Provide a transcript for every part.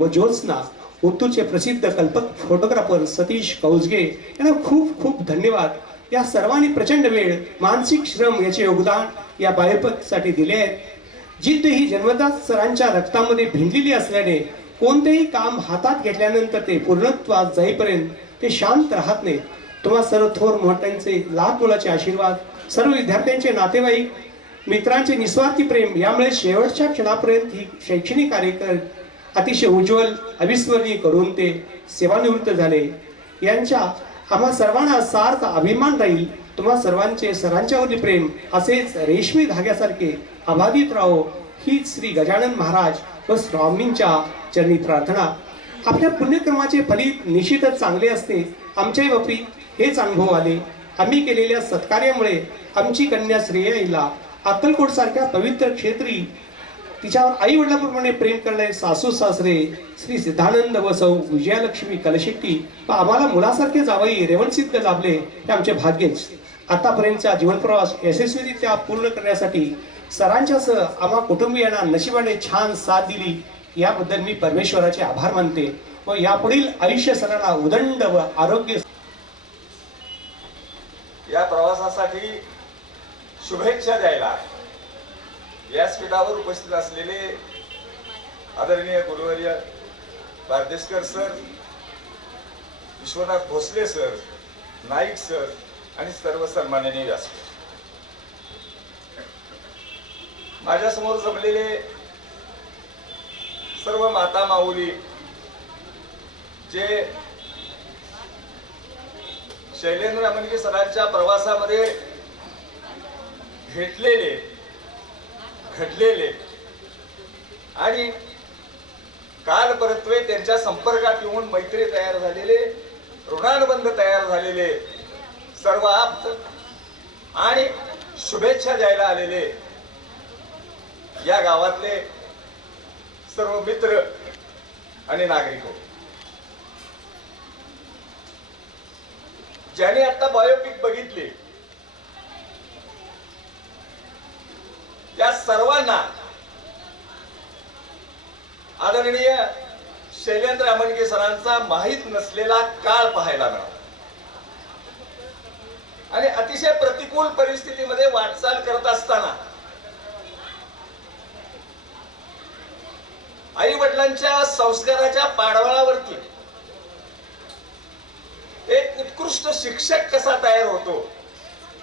व ज्योत्स्ना उत्तूरचे प्रसिद्ध कल्पक फोटोग्राफर सतीश कौजगे यांना खूप खूप धन्यवाद। या सर्वांनी प्रचंड वेळ मानसिक श्रम याचे योगदान या बायोपिकसाठी दिले आहे। जिद्द ही जन्मतः सरांच्या रक्तामध्ये भिनलेली असल्याने कोणतेही काम हातात घेतल्यानंतर ते पूर्णत्वास जाईपर्यंत ते शांत राहत नाही। तुम्हा सर्व थोर मोठ्यांचे लाख मोलाचे आशीर्वाद, सर्व विद्यार्थ्यांचे नातेवाईक मित्रांचे निस्वार्थी प्रेम यामुळे शेवटच्या क्षणापर्यंत ही शैक्षणिक कार्य अतिशय उज्ज्वल अविस्मरणीय करून ते सेवानिवृत्त झाले। यांच्या आम्हा सर्वांना सार्थ अभिमान राहील। तुम्हा सर्वांचे सरांच्यावरील प्रेम असेच रेशमी धाग्यासारखे अबाधित राहो ही श्री गजानन महाराज व स्वामींच्या चरणी प्रार्थना। आपल्या पुण्यक्रमाचे फलित निश्चितच चांगले असते। आमच्याही बाबतीत हेच अनुभव आले। आम्ही केलेल्या सत्कार्यामुळे आमची कन्या श्रेयाला अक्कलकोट सारख्या पवित्र क्षेत्री तिच्यावर आई वडिलांप्रमाणे प्रेम करणारे सासू सासरे श्री सिद्धानंद व सौ विजयालक्ष्मी कलशेट्टी व आम्हाला मुलासारखे जावई रेवणसिद्ध लाभले हे आमचे भाग्यच। आतापर्यंतचा जीवन प्रवास यशस्वीरित्या पूर्ण करण्यासाठी सरांच्यासह आम्हा कुटुंबियांना नशिबाने छान साथ दिली याबद्दल मी परमेश्वराचे आभार मानते व यापुढील आयुष्य सरांना उदंड व आरोग्य। या प्रवासासाठी शुभेच्छा द्यायला व्यासपीठावर उपस्थित असलेले आदरणीय गुरुवर्य Bardeshkar sir, Vishwanath Bhosale sir, Naik sir आणि सर्व सन्माननीय व्यासपीठ, माझ्या समोर जमलेले सर्व माता माऊली जे शैलेंद्र अमनके सरांच्या प्रवासामध्ये भेटलेले, घडलेले आणि काल परत्वे त्यांच्या संपर्कात येऊन मैत्री तयार झालेले, ऋणानुबंध तयार झालेले सर्व आप्त आणि शुभेच्छा द्यायला आलेले या गावातले सर्व मित्र आणि नागरिक, ज्याने आता बायोपिक बघितली त्या सर्वांना आदरणीय शैलेंद्र अमनके सरांचा माहीत नसलेला काळ पाहायला मिळाला आणि अतिशय प्रतिकूल परिस्थितीमध्ये वाटचाल करत असताना आई वडिलांच्या संस्काराच्या पाडवळावरती एक उत्कृष्ट शिक्षक कसा तयार होतो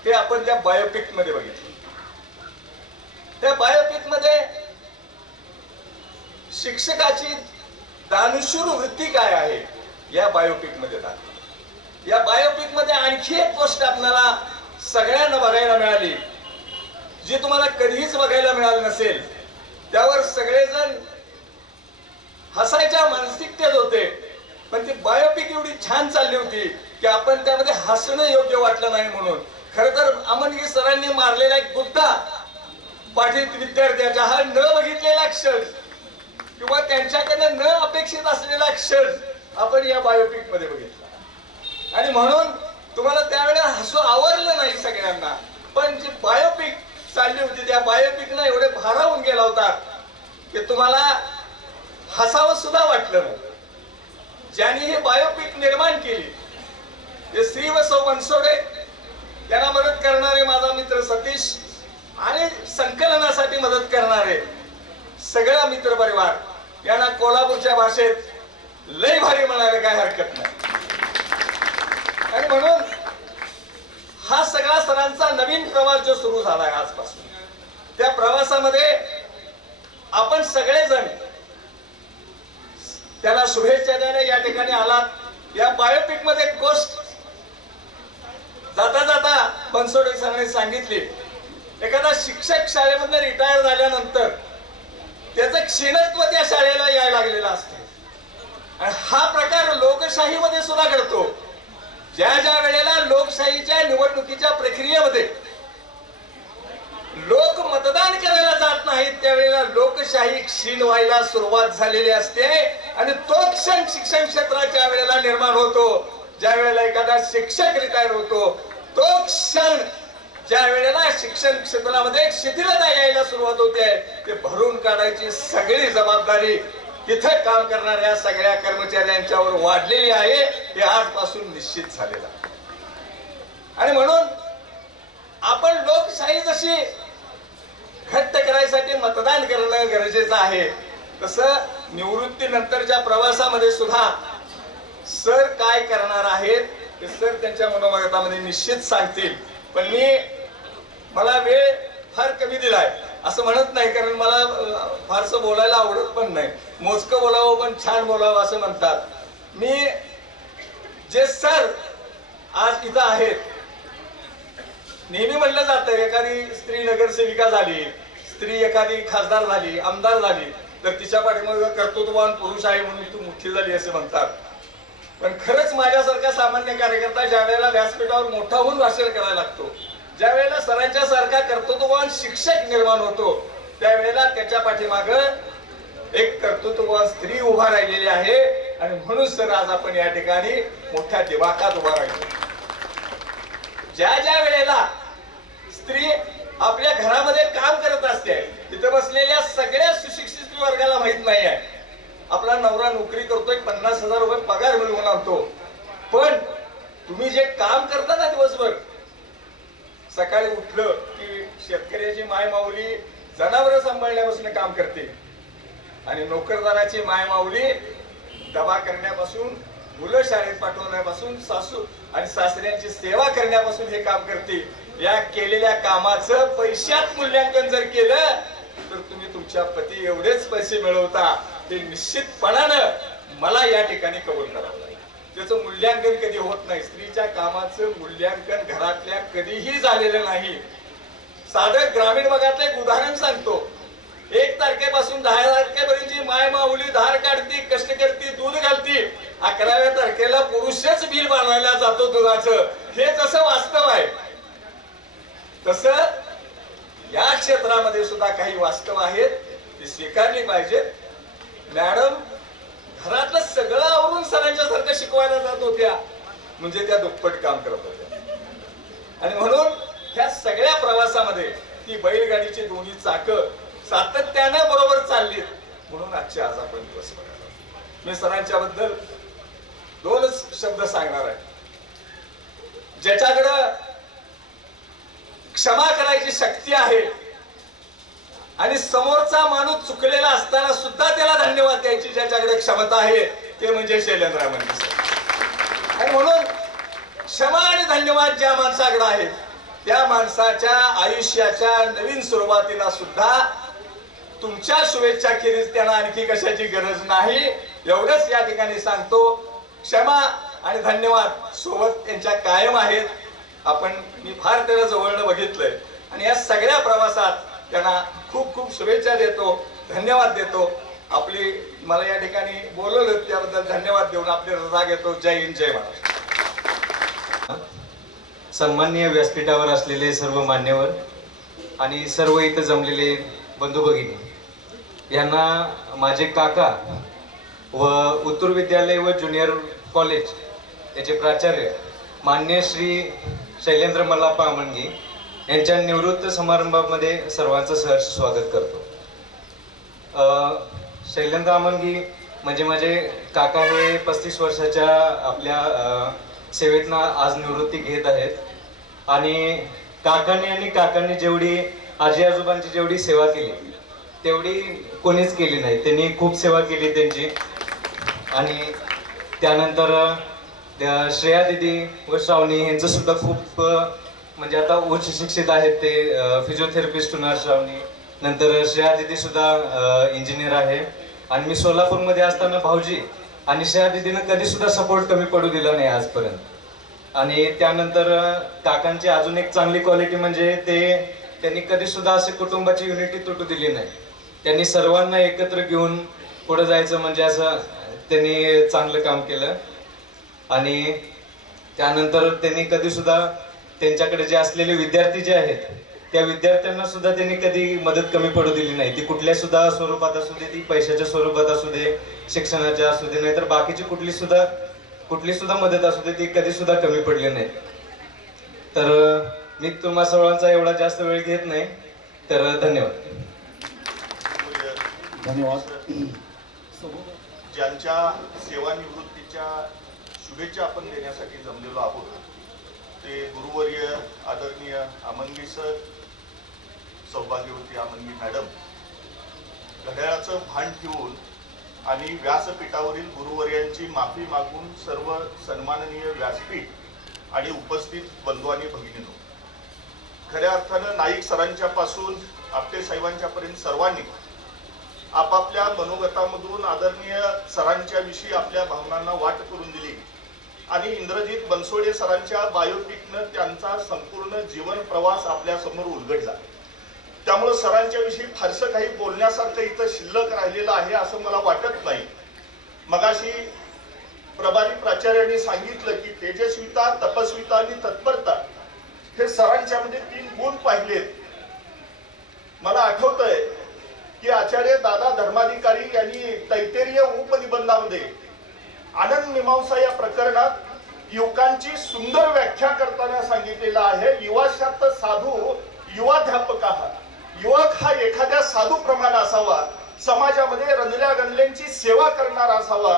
हे आपण त्या बायोपिक मध्ये बघितलं। त्या बायोपिक मध्ये शिक्षकाची दानशूर वृत्ती काय आहे या बायोपिक मध्ये दाखवली। या बायोपिक मध्ये आणखी एक गोष्ट आपल्याला सगळ्यांना बघायला मिळाली जी तुम्हाला कधीच बघायला मिळालं नसेल। त्यावर सगळेजण हसायच्या मानसिकतेत होते, पण ती बायोपिक एवढी छान चालली होती की आपण त्यामध्ये हसणं योग्य वाटलं नाही। म्हणून खरं तर अमनके सरांनी मारलेला एक मुद्दा पाठीत विद्यार्थ्याच्या हा न बघितलेला क्षण किंवा त्यांच्याकडे न अपेक्षित असलेला क्षण आपण या बायोपिक मध्ये बघितला आणि म्हणून तुम्हाला त्यावेळेला हसू आवरलं नाही सगळ्यांना। पण जी बायोपिक चालली होती त्या बायोपिकला एवढे भारावून गेला होता की तुम्हाला हसावं सुद्धा वाटलं नाही। ज्यांनी हे बायोपिक निर्माण केली ते श्री व सौ बनसोडे, त्यांना मदत करणारे माझा मित्र सतीश आणि संकलनासाठी मदत करणारे सगळा मित्र परिवार यांना कोल्हापूरच्या भाषेत लय भारी म्हणायला काय हरकत नाही। आणि म्हणून हा सगळा सरांचा नवीन प्रवास जो सुरू झालाय आजपासून, त्या प्रवासामध्ये आपण सगळेजण त्याला शुभेच्छा द्यायला या ठिकाणी आलात। या बायोपिक मध्ये एक गोष्ट जाता जाता बनसोडे सरांनी सांगितली, एखादा शिक्षक शाळेमधून रिटायर झाल्यानंतर त्याचं क्षीणत्व त्या शाळेला यायला लागलेलं असते आणि हा प्रकार लोकशाहीमध्ये सुद्धा घडतो। ज्या ज्या वेळेला लोकशाहीच्या निवडणुकीच्या प्रक्रियेमध्ये लोक मतदान करायला जात नाहीत त्यावेळेला लोकशाही क्षीण व्हायला सुरुवात झालेली असते आणि तो क्षण शिक्षण क्षेत्राच्या वेळेला निर्माण होतो ज्या वेळेला एखादा शिक्षक रिटायर होतो। तो क्षण ज्या वेळेला शिक्षण क्षेत्रामध्ये शिथिलता यायला सुरुवात होते ते भरून काढायची सगळी जबाबदारी तिथे काम करणाऱ्या सगळ्या कर्मचाऱ्यांच्यावर वाढलेली आहे हे आजपासून निश्चित झालेलं आहे. आणि म्हणून आपण लोकशाही जशी घट्ट करायसाठी मतदान करणं गरजेचं आहे, तसं निवृत्तीनंतरच्या प्रवासामध्ये सुद्धा सर काय करणार आहेत ते सर त्यांच्या मनोगतामध्ये निश्चित सांगतील. पण मला वेळ फार कमी दिलाय असं म्हणत नाही, कारण मला फारसं बोलायला आवडत पण नाही. मोजकं बोलावं पण छान बोलावं असं म्हणतात. मी जे सर आज इथं आहेत, नेहमी म्हणलं जातं एखादी स्त्री नगरसेविका झाली, स्त्री एखादी खासदार झाली, आमदार झाली तर तिच्या पाठीमागे कर्तृत्ववान पुरुष आहे म्हणून तू मोठी झाली असे म्हणतात. पण खरंच माझ्यासारखा सामान्य कार्यकर्ता ज्या वेळेला व्यासपीठावर मोठा होऊन भाषण करायला लागतो, ज्या वेळेला सरांच्या सारखा कर्तृत्ववान शिक्षक निर्माण होतो, त्यावेळेला त्याच्या पाठीमागं एक कर्तृत्ववान स्त्री उभा राहिलेली आहे. आणि म्हणून सर आज आपण या ठिकाणी मोठ्या दिवाकात उभा राहिलो. ज्या वेळेला स्त्री आपल्या घरामध्ये काम करत असते, तिथे बसलेल्या सगळ्या सुशिक्षित वर्गाला माहित नाही आहे आपला नवरा नोकरी करतोय, 50,000 रुपये पगार मिळवून आणतो. पण तुम्ही जे काम करता ना दिवसभर, सकाळी उठलं की शेतकऱ्याची माय माऊली जनावर सांभाळण्यापासून काम करते आणि नोकरदाराची माय माऊली डबा करण्यापासून, मुलं शाळेत पाठवण्यापासून, सासू आणि सासऱ्यांची सेवा करण्यापासून हे काम करते. या केलेल्या कामाचं पैशात मूल्यांकन जर केलं तर तुम्ही तुमच्या पती एवढेच पैसे मिळवता ते निश्चितपणानं मला या ठिकाणी कबूल करावं लागेल. त्याचं मूल्यांकन कधी होत नाही. स्त्रीच्या कामाचं मूल्यांकन घरातल्या कधीही झालेलं नाही. साधं ग्रामीण भागातलं एक उदाहरण सांगतो. 1 तारखेपासून 10 तारखेपर्यंत जी माय माऊली धार काढती, कष्ट करती, दूध घालती, 11व्या तारखेला पुरुषच बिल बांधायला जातो दुधाचं. हे जसं वास्तव आहे, तसं या क्षेत्रामध्ये सुद्धा काही वास्तव आहेत, ती स्वीकारली पाहिजेत. मॅडम घरातलं सगळं आवरून सरांच्या सारखं शिकवायला जात होत्या, म्हणजे त्या दुप्पट काम करत होत्या. आणि म्हणून ह्या सगळ्या प्रवासामध्ये ती बैलगाडीची दोन्ही चाकं सातत्यानं बरोबर चाललीत. म्हणून आजचे आज आपण दिवस बघायला. मी सरांच्या बद्दल 2च शब्द सांगणार आहे. ज्याच्याकडं क्षमा करायची शक्ती आहे आणि समोरचा माणूस चुकलेला असताना सुद्धा त्याला धन्यवाद द्यायची ज्याच्याकडे क्षमता आहे, ते म्हणजे शैलेंद्र अमनगी सर. आणि म्हणून क्षमा आणि धन्यवाद ज्या माणसाकडे आहेत, त्या माणसाच्या आयुष्याच्या नवीन सुरुवातीला सुद्धा तुमच्या शुभेच्छाखेरीज त्यांना आणखी कशाची गरज नाही, एवढंच या ठिकाणी सांगतो. क्षमा आणि धन्यवाद सोबत त्यांच्या कायम आहेत. मी फार त्याला जवळनं बघितलंय आणि या सगळ्या प्रवासात त्यांना खूप खूप शुभेच्छा देतो, धन्यवाद देतो. मला या ठिकाणी बोलवलं त्याबद्दल धन्यवाद देऊन आपली रजा घेतो. जय हिंद, जय महाराष्ट्र. सन्माननीय व्यासपीठावर असलेले सर्व मान्यवर आणि सर्व इथं जमलेले बंधू भगिनी यांना माझे काका व उत्तूर विद्यालय व ज्युनियर कॉलेज याचे प्राचार्य मान्य श्री शैलेंद्र मल्लाप्पा अमनगी यांच्या निवृत्त समारंभामध्ये सर्वांचं सहर्ष स्वागत करतो. शैलेंद्र अमनगी म्हणजे माझे काका हे 35 वर्षाच्या आपल्या सेवेतनं आज निवृत्ती घेत आहेत. आणि काकांनी जेवढी आजी आजोबांची जेवढी सेवा केली तेवढी कोणीच केली नाही. त्यांनी खूप सेवा केली त्यांची. आणि त्यानंतर श्रेया दिदी व श्रावणी यांचं सुद्धा खूप म्हणजे आता उच्च शिक्षित आहेत. ते फिजिओथेरपिस्ट होणार श्रावणी. नंतर श्रेया दिदी सुद्धा इंजिनियर आहे. आणि मी सोलापूरमध्ये असताना भाऊजी आणि श्रेया दिदीनं कधी सुद्धा सपोर्ट कमी पडू दिला नाही आजपर्यंत. आणि त्यानंतर काकांची अजून एक चांगली क्वालिटी म्हणजे त्यांनी कधी सुद्धा असे कुटुंबाची युनिटी तुटू दिली नाही. त्यांनी सर्वांना एकत्र घेऊन पुढे जायचं म्हणजे असं त्यांनी चांगलं काम केलं. आणि त्यानंतर त्यांनी कधी सुद्धा त्यांच्याकडे जे असलेले विद्यार्थी जे आहेत त्या विद्यार्थ्यांना सुद्धा त्यांनी कधी मदत कमी पडू दिली नाही. ती कुठल्या सुद्धा स्वरूपात असू दे, ती पैशाच्या स्वरूपात असू दे, शिक्षणाच्या असू दे, नाहीतर बाकीची कुठली सुद्धा मदत असू दे, ती कधी सुद्धा कमी पडली नाही. तर मी तुम्हा सर्वांचा एवढा जास्त वेळ घेत नाही. तर धन्यवाद. धन्यवाद. ज्यांच्या सेवानिवृत्तीच्या शुभेच्छा आपण देण्यासाठी जमलेलो आहोत ते गुरुवर्य आदरणीय आमनगी सर, सौभाग्यवती आमनगी मॅडम, घड्याळाचं भान ठेवून आणि व्यासपीठावरील गुरुवर्यांची माफी मागून सर्व सन्माननीय व्यासपीठ आणि उपस्थित बंधू आणि भगिनींनो, खऱ्या अर्थानं नाईक सरांच्या पासून आपटे साहेबांच्या पर्यंत सर्वांनी आपापल्या मनोगतामधून आदरणीय सरांच्या विषयी आपल्या भावनांना वाट करून दिली आणि इंद्रजित बनसोडे सरांच्या बायोपिकनं त्यांचा संपूर्ण जीवन प्रवास आपल्या समोर उलगडला. त्यामुळे सरांच्या विषयी फारसं काही बोलण्यासारखं इथं शिल्लक राहिलेलं आहे असं मला वाटत नाही. मगाशी प्रभारी प्राचार्यांनी सांगितलं की तेजस्विता, तपस्विता आणि तत्परता हे सरांच्या मध्ये 3 गुण पाहिलेत. मला आठवतंय की आचार्य दादा धर्माधिकारी यांनी तैत्तेरीय उपनिबंधामध्ये आनंद मीमांसा या प्रकरणात युवकांची सुंदर व्याख्या करताना सांगितलेलं आहे, युवाशात साधू युवाध्यापक. युवक हा एखाद्या साधू प्रमाणे असावा, समाजामध्ये रंजल्या गणल्यांची सेवा करणारा असावा,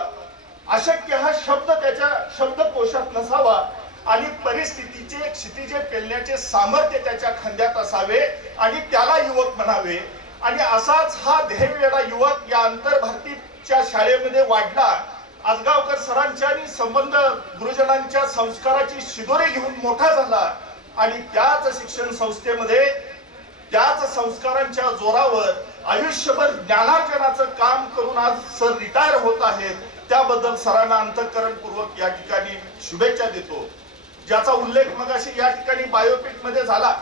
अशक्य हा शब्द त्याच्या शब्दकोशात नसावा आणि परिस्थितीचे क्षितिजे पेलण्याचे सामर्थ्य त्याच्या खांद्यात असावे आणि त्याला युवक म्हणावे. आणि असाच हा ध्येयवेडा युवक या आंतरभारतीच्या शाळेमध्ये वाढला. आजगावकर सरांच्या आणि संबंध गुरुजनांच्या संस्काराची शिदोरी घेऊन मोठा झाला आणि त्याच शिक्षण संस्थेमध्ये त्याच संस्कारांच्या जोरावर आयुष्यभर ज्ञानार्जनाचं काम करून आज सर रिटायर होत आहेत. त्याबद्दल सरांना अंतःकरणपूर्वक या ठिकाणी शुभेच्छा देतो. ज्याचा उल्लेख मगाशी या ठिकाणी बायोपिक मध्ये झाला,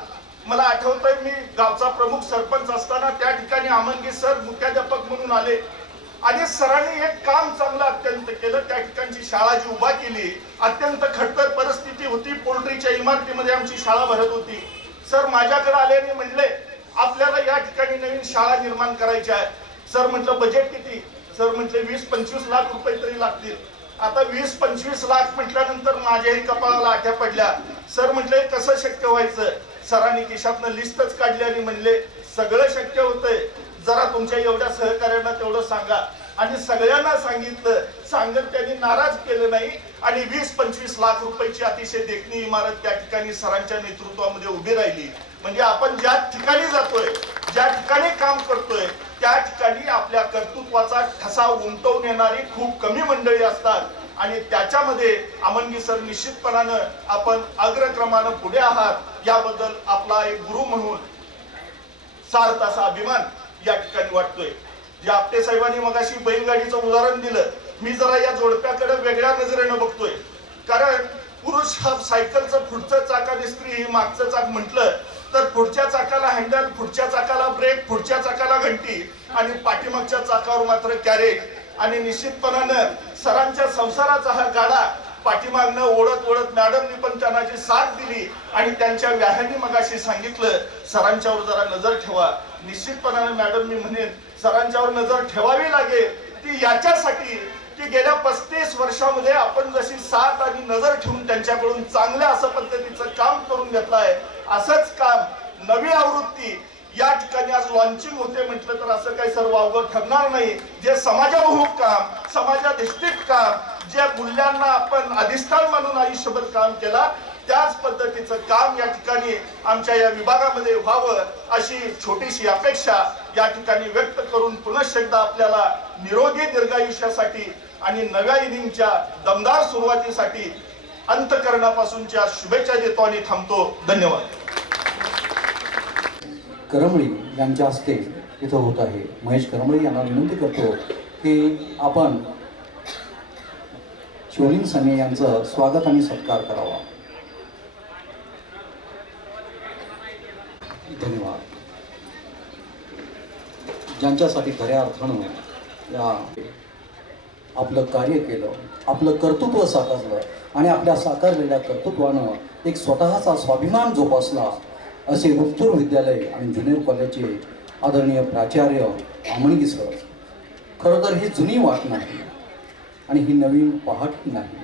मला आठवतंय मी गावचा प्रमुख सरपंच असताना त्या ठिकाणी आमनगी सर मुख्याध्यापक म्हणून आले आणि सरांनी एक काम चांगलं अत्यंत केलं. त्या ठिकाणची शाळा जी उभा केली, अत्यंत खडतर परिस्थिती होती, पोल्ट्रीच्या इमारतीमध्ये आमची शाळा भरत होती. सर माझ्याकडे आले आणि म्हणले आपल्याला या ठिकाणी नवीन शाळा निर्माण करायची आहे. सर म्हटलं बजेट किती? सर म्हटले 20-25 लाख रुपये तरी लागतील. आता 20-25 लाख म्हटल्यानंतर माझ्याही कपाळाला आठ्या पडल्या. सर म्हटले कसं शक्य व्हायचं? सरांनी खिशातनं लिस्टच काढली आणि म्हणले सगळं शक्य होतंय, जरा तुमच्या एवढ्या सहकार्यांना तेवढं सांगा. आणि सगळ्यांना सांगितलं. सांगत त्यांनी नाराज केलं नाही आणि 20-25 लाख रुपयाची अतिशय देखणी इमारत त्या ठिकाणी सरांच्या नेतृत्वामध्ये उभी राहिली. म्हणजे आपण ज्या ठिकाणी जातोय, ज्या ठिकाणी काम करतोय, त्या ठिकाणी आपल्या कर्तृत्वाचा ठसा उमटवून येणारी खूप कमी मंडळी असतात आणि त्याच्यामध्ये आमनगी सर निश्चितपणानं आपण अग्रक्रमानं पुढे आहात. याबद्दल आपला एक गुरु म्हणून सार्थ असा अभिमान या ठिकाणी वाटतोय. जे आपटे साहेबांनी मगाशी बैलगाडीचं उदाहरण दिलं, मी जरा या जोडप्याकडे वेगळ्या नजरेनं बघतोय. कारण पुरुष हा सायकलचं पुढचं चाक आणि स्त्री ही मागचं चाक म्हटलं तर पुढच्या चाकाला हँडल, पुढच्या चाकाला ब्रेक, पुढच्या चाकाला घंटी आणि पाठीमागच्या चाकावर मात्र कॅरेज. आणि निश्चितपणानं सरांच्या संसाराचा हा गाडा पाठीमागनं ओढत ओढत मॅडमनी पण त्यांना जी साथ दिली आणि त्यांच्या व्याह्यानी मगाशी सांगितलं सरांच्यावर जरा नजर ठेवा. निश्चितपणानं मॅडम मी म्हणेन सरांच्यावर नजर ठेवावी लागेल ती याच्यासाठी की गेल्या 35 वर्षामध्ये आपण जशी साथ आणि नजर ठेवून त्यांच्याकडून चांगल्या असं पद्धतीचं काम करून घेतलं आहे, असंच काम नवी आवृत्ती या ठिकाणी आज लॉन्चिंग होते म्हटलं तर असं काही सर्व अवघड ठरणार नाही. जे समाजाभिमुख काम, समाजाधिष्ठित काम, ज्या मूल्यांना आपण अधिष्ठान मानून आयुष्यभर काम केला त्याच पद्धतीचं काम या ठिकाणी आमच्या या विभागामध्ये व्हावं अशी छोटीशी अपेक्षा या ठिकाणी व्यक्त करून पुनश्च एकदा आपल्याला निरोगी दीर्घायुष्यासाठी आणि नव्या इनिंगच्या दमदार सुरुवातीसाठी अंतःकरणापासूनच्या शुभेच्छा देतो आणि थांबतो. धन्यवाद. करमळी यांच्या हस्ते इथं होत आहे. महेश करमळी यांना विनंती करतो की आपण शिवलिंग सने यांचं स्वागत आणि सत्कार करावा. धन्यवाद. ज्यांच्यासाठी खऱ्या अर्थानं या आपलं कार्य केलं, आपलं कर्तृत्व साकारलं आणि आपल्या साकारलेल्या कर्तृत्वानं एक स्वतःचा स्वाभिमान जोपासला असे उत्तूर विद्यालय आणि ज्युनियर कॉलेजचे आदरणीय प्राचार्य आमनगी सर. खरं तर ही जुनी वाट नाही आणि ही नवीन पहाटही नाही.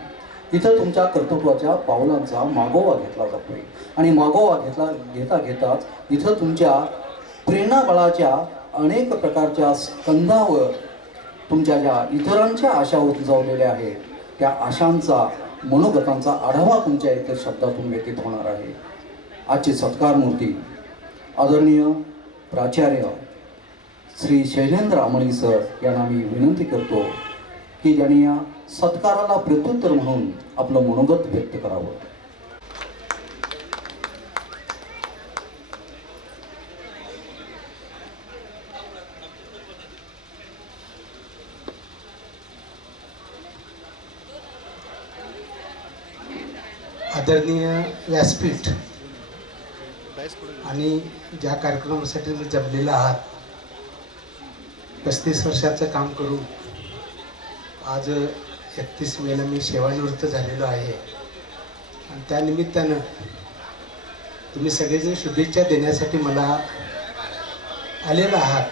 इथं तुमच्या कर्तृत्वाच्या पावलांचा मागोवा घेतला जातोय आणि मागोवा घेताच इथं तुमच्या प्रेरणाबळाच्या अनेक प्रकारच्या स्कंधावर तुमच्या ज्या इतरांच्या आशा उंचावलेल्या आहेत त्या आशांचा मनोगतांचा आढावा तुमच्या इथे शब्दातून व्यतीत होणार आहे. आजची सत्कार मूर्ती आदरणीय प्राचार्य श्री शैलेंद्र आमणी सर यांना मी विनंती करतो की ज्यांनी या सत्काराला प्रत्युत्तर म्हणून आपलं मनोगत व्यक्त करावं. आदरणीय व्यासपीठ आणि ज्या कार्यक्रमासाठी मी जमलेला आहात, 35 वर्षाचं काम करून आज 31 मेला मी सेवानिवृत्त झालेलो आहे आणि त्यानिमित्तानं तुम्ही सगळेजण शुभेच्छा देण्यासाठी मला आलेला आहात.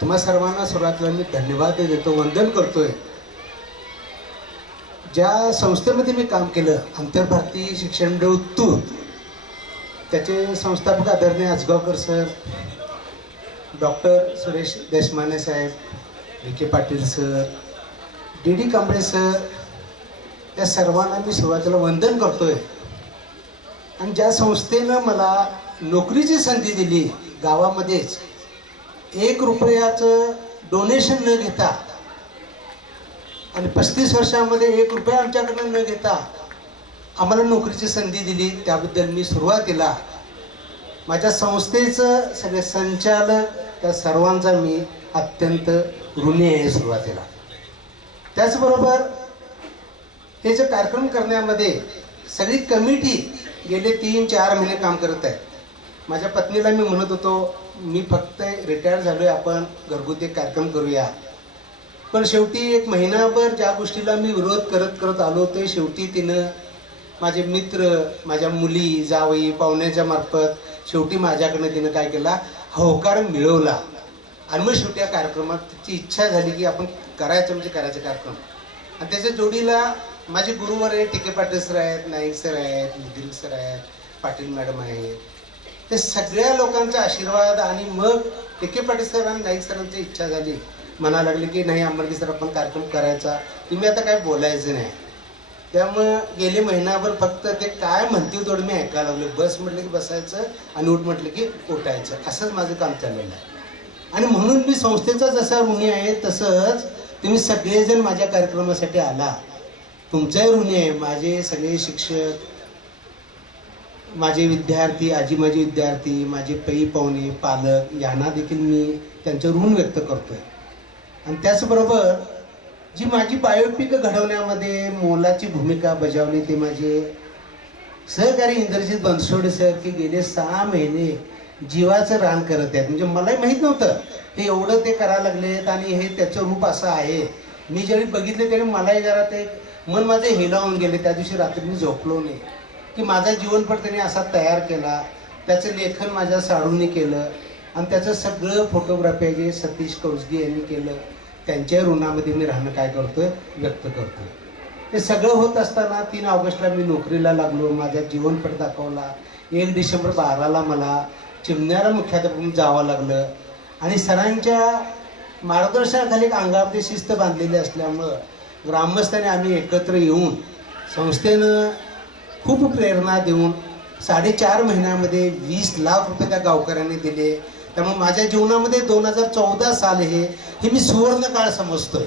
तुम्हा सर्वांना सुरुवातीला मी धन्यवाद देतो, वंदन करतोय. ज्या संस्थेमध्ये मी काम केलं, आंतरभारतीय शिक्षण मंडळ उत्तूर, त्याचे संस्थापक आदरणीय आजगावकर सर, डॉक्टर सुरेश देशमाने साहेब, Vikhe Patil sir, D Kamble sir, या सर्वांना मी सुरुवातीला वंदन करतोय. आणि ज्या संस्थेनं मला नोकरीची संधी दिली, गावामध्येच 1 रुपयाचं डोनेशन न घेता आणि 35 वर्षामध्ये 1 रुपया आमच्याकडनं न घेता आम्हाला नोकरीची संधी दिली, त्याबद्दल मी सुरुवातीला माझ्या संस्थेचं सगळे संचालक त्या सर्वांचा मी अत्यंत ऋणी आहे सुरुवातीला. त्याचबरोबर हे जे कार्यक्रम करण्यामध्ये सगळी कमिटी गेले 3-4 महिने काम करत आहे. माझ्या पत्नीला मी म्हणत होतो, मी फक्त रिटायर झालोय, आपण घरगुती कार्यक्रम करूया. पण शेवटी 1 महिनाभर ज्या गोष्टीला मी विरोध करत आलो, ते शेवटी तिनं, माझे मित्र, माझ्या मुली, जावई, पाहुण्याच्या मार्फत शेवटी माझ्याकडनं तिनं काय केला, होकार मिळवला. आणि मग शेवटी या कार्यक्रमात तिची इच्छा झाली की आपण करायचं म्हणजे करायचं कार्यक्रम. आणि त्याच्या जोडीला माझे गुरुवर आहे, टिके पाटील सर आहेत, नाईक सर आहेत, मुदीर सर आहेत, पाटील मॅडम आहेत. ते सगळ्या लोकांचा आशीर्वाद आणि मग टिके पाटील सर आणि नाईक सरांची इच्छा झाली, म्हणायला लागले की नाही आंबर्गी सर आपण कार्यक्रम करायचा, तुम्ही आता काय बोलायचं नाही. त्यामुळं गेले महिनाभर फक्त ते काय म्हणतील तेवढं मी ऐकायला लागलो. बस म्हटलं की बसायचं आणि उठ म्हटलं की उठायचं, असंच माझं काम चाललेलं आहे. आणि म्हणून मी संस्थेचा जसा ऋणी आहे तसंच तुम्ही सगळेजण माझ्या कार्यक्रमासाठी आला, तुमचाही ऋणी आहे. माझे सगळे शिक्षक, माझे विद्यार्थी, आजी माझे विद्यार्थी, माझे पै पाहुणे, पालक यांना देखील मी त्यांचं ऋण व्यक्त करतोय. आणि त्याचबरोबर जी माझी बायोपिक घडवण्यामध्ये मोलाची भूमिका बजावली ते माझे सहकारी इंद्रजित बनसोडे सर, की गेले 6 महिने जीवाचं रान करत आहेत. म्हणजे मलाही माहीत नव्हतं हे एवढं ते करायला लागलेत आणि हे त्याचं रूप असं आहे. मी ज्यावेळी बघितले त्यावेळी मलाही जरा ते मन माझे हेलावून गेले. त्या दिवशी रात्री मी झोपलो नाही की माझा जीवनपट त्यांनी असा तयार केला, त्याचं लेखन माझ्या साडूने केलं आणि त्याचं सगळं फोटोग्राफी जे सतीश कौजगे यांनी केलं, त्यांच्या ऋणामध्ये मी राहणं काय करतोय, व्यक्त करतोय. ते सगळं होत असताना 3 ऑगस्टला मी नोकरीला लागलो, माझ्या जीवनपट दाखवला. 1 डिसेंबर 12ला मला चिमण्याला मुख्याध्यापक म्हणून जावं लागलं. आणि सरांच्या मार्गदर्शनाखाली एक अंगामध्ये शिस्त बांधलेली असल्यामुळं ग्रामस्थांनी आम्ही एकत्र येऊन संस्थेनं खूप प्रेरणा देऊन 4.5 महिन्यामध्ये 20 लाख रुपये त्या गावकऱ्यांनी दिले. त्यामुळे माझ्या जीवनामध्ये 2014 साल हे मी सुवर्ण काळ समजतोय.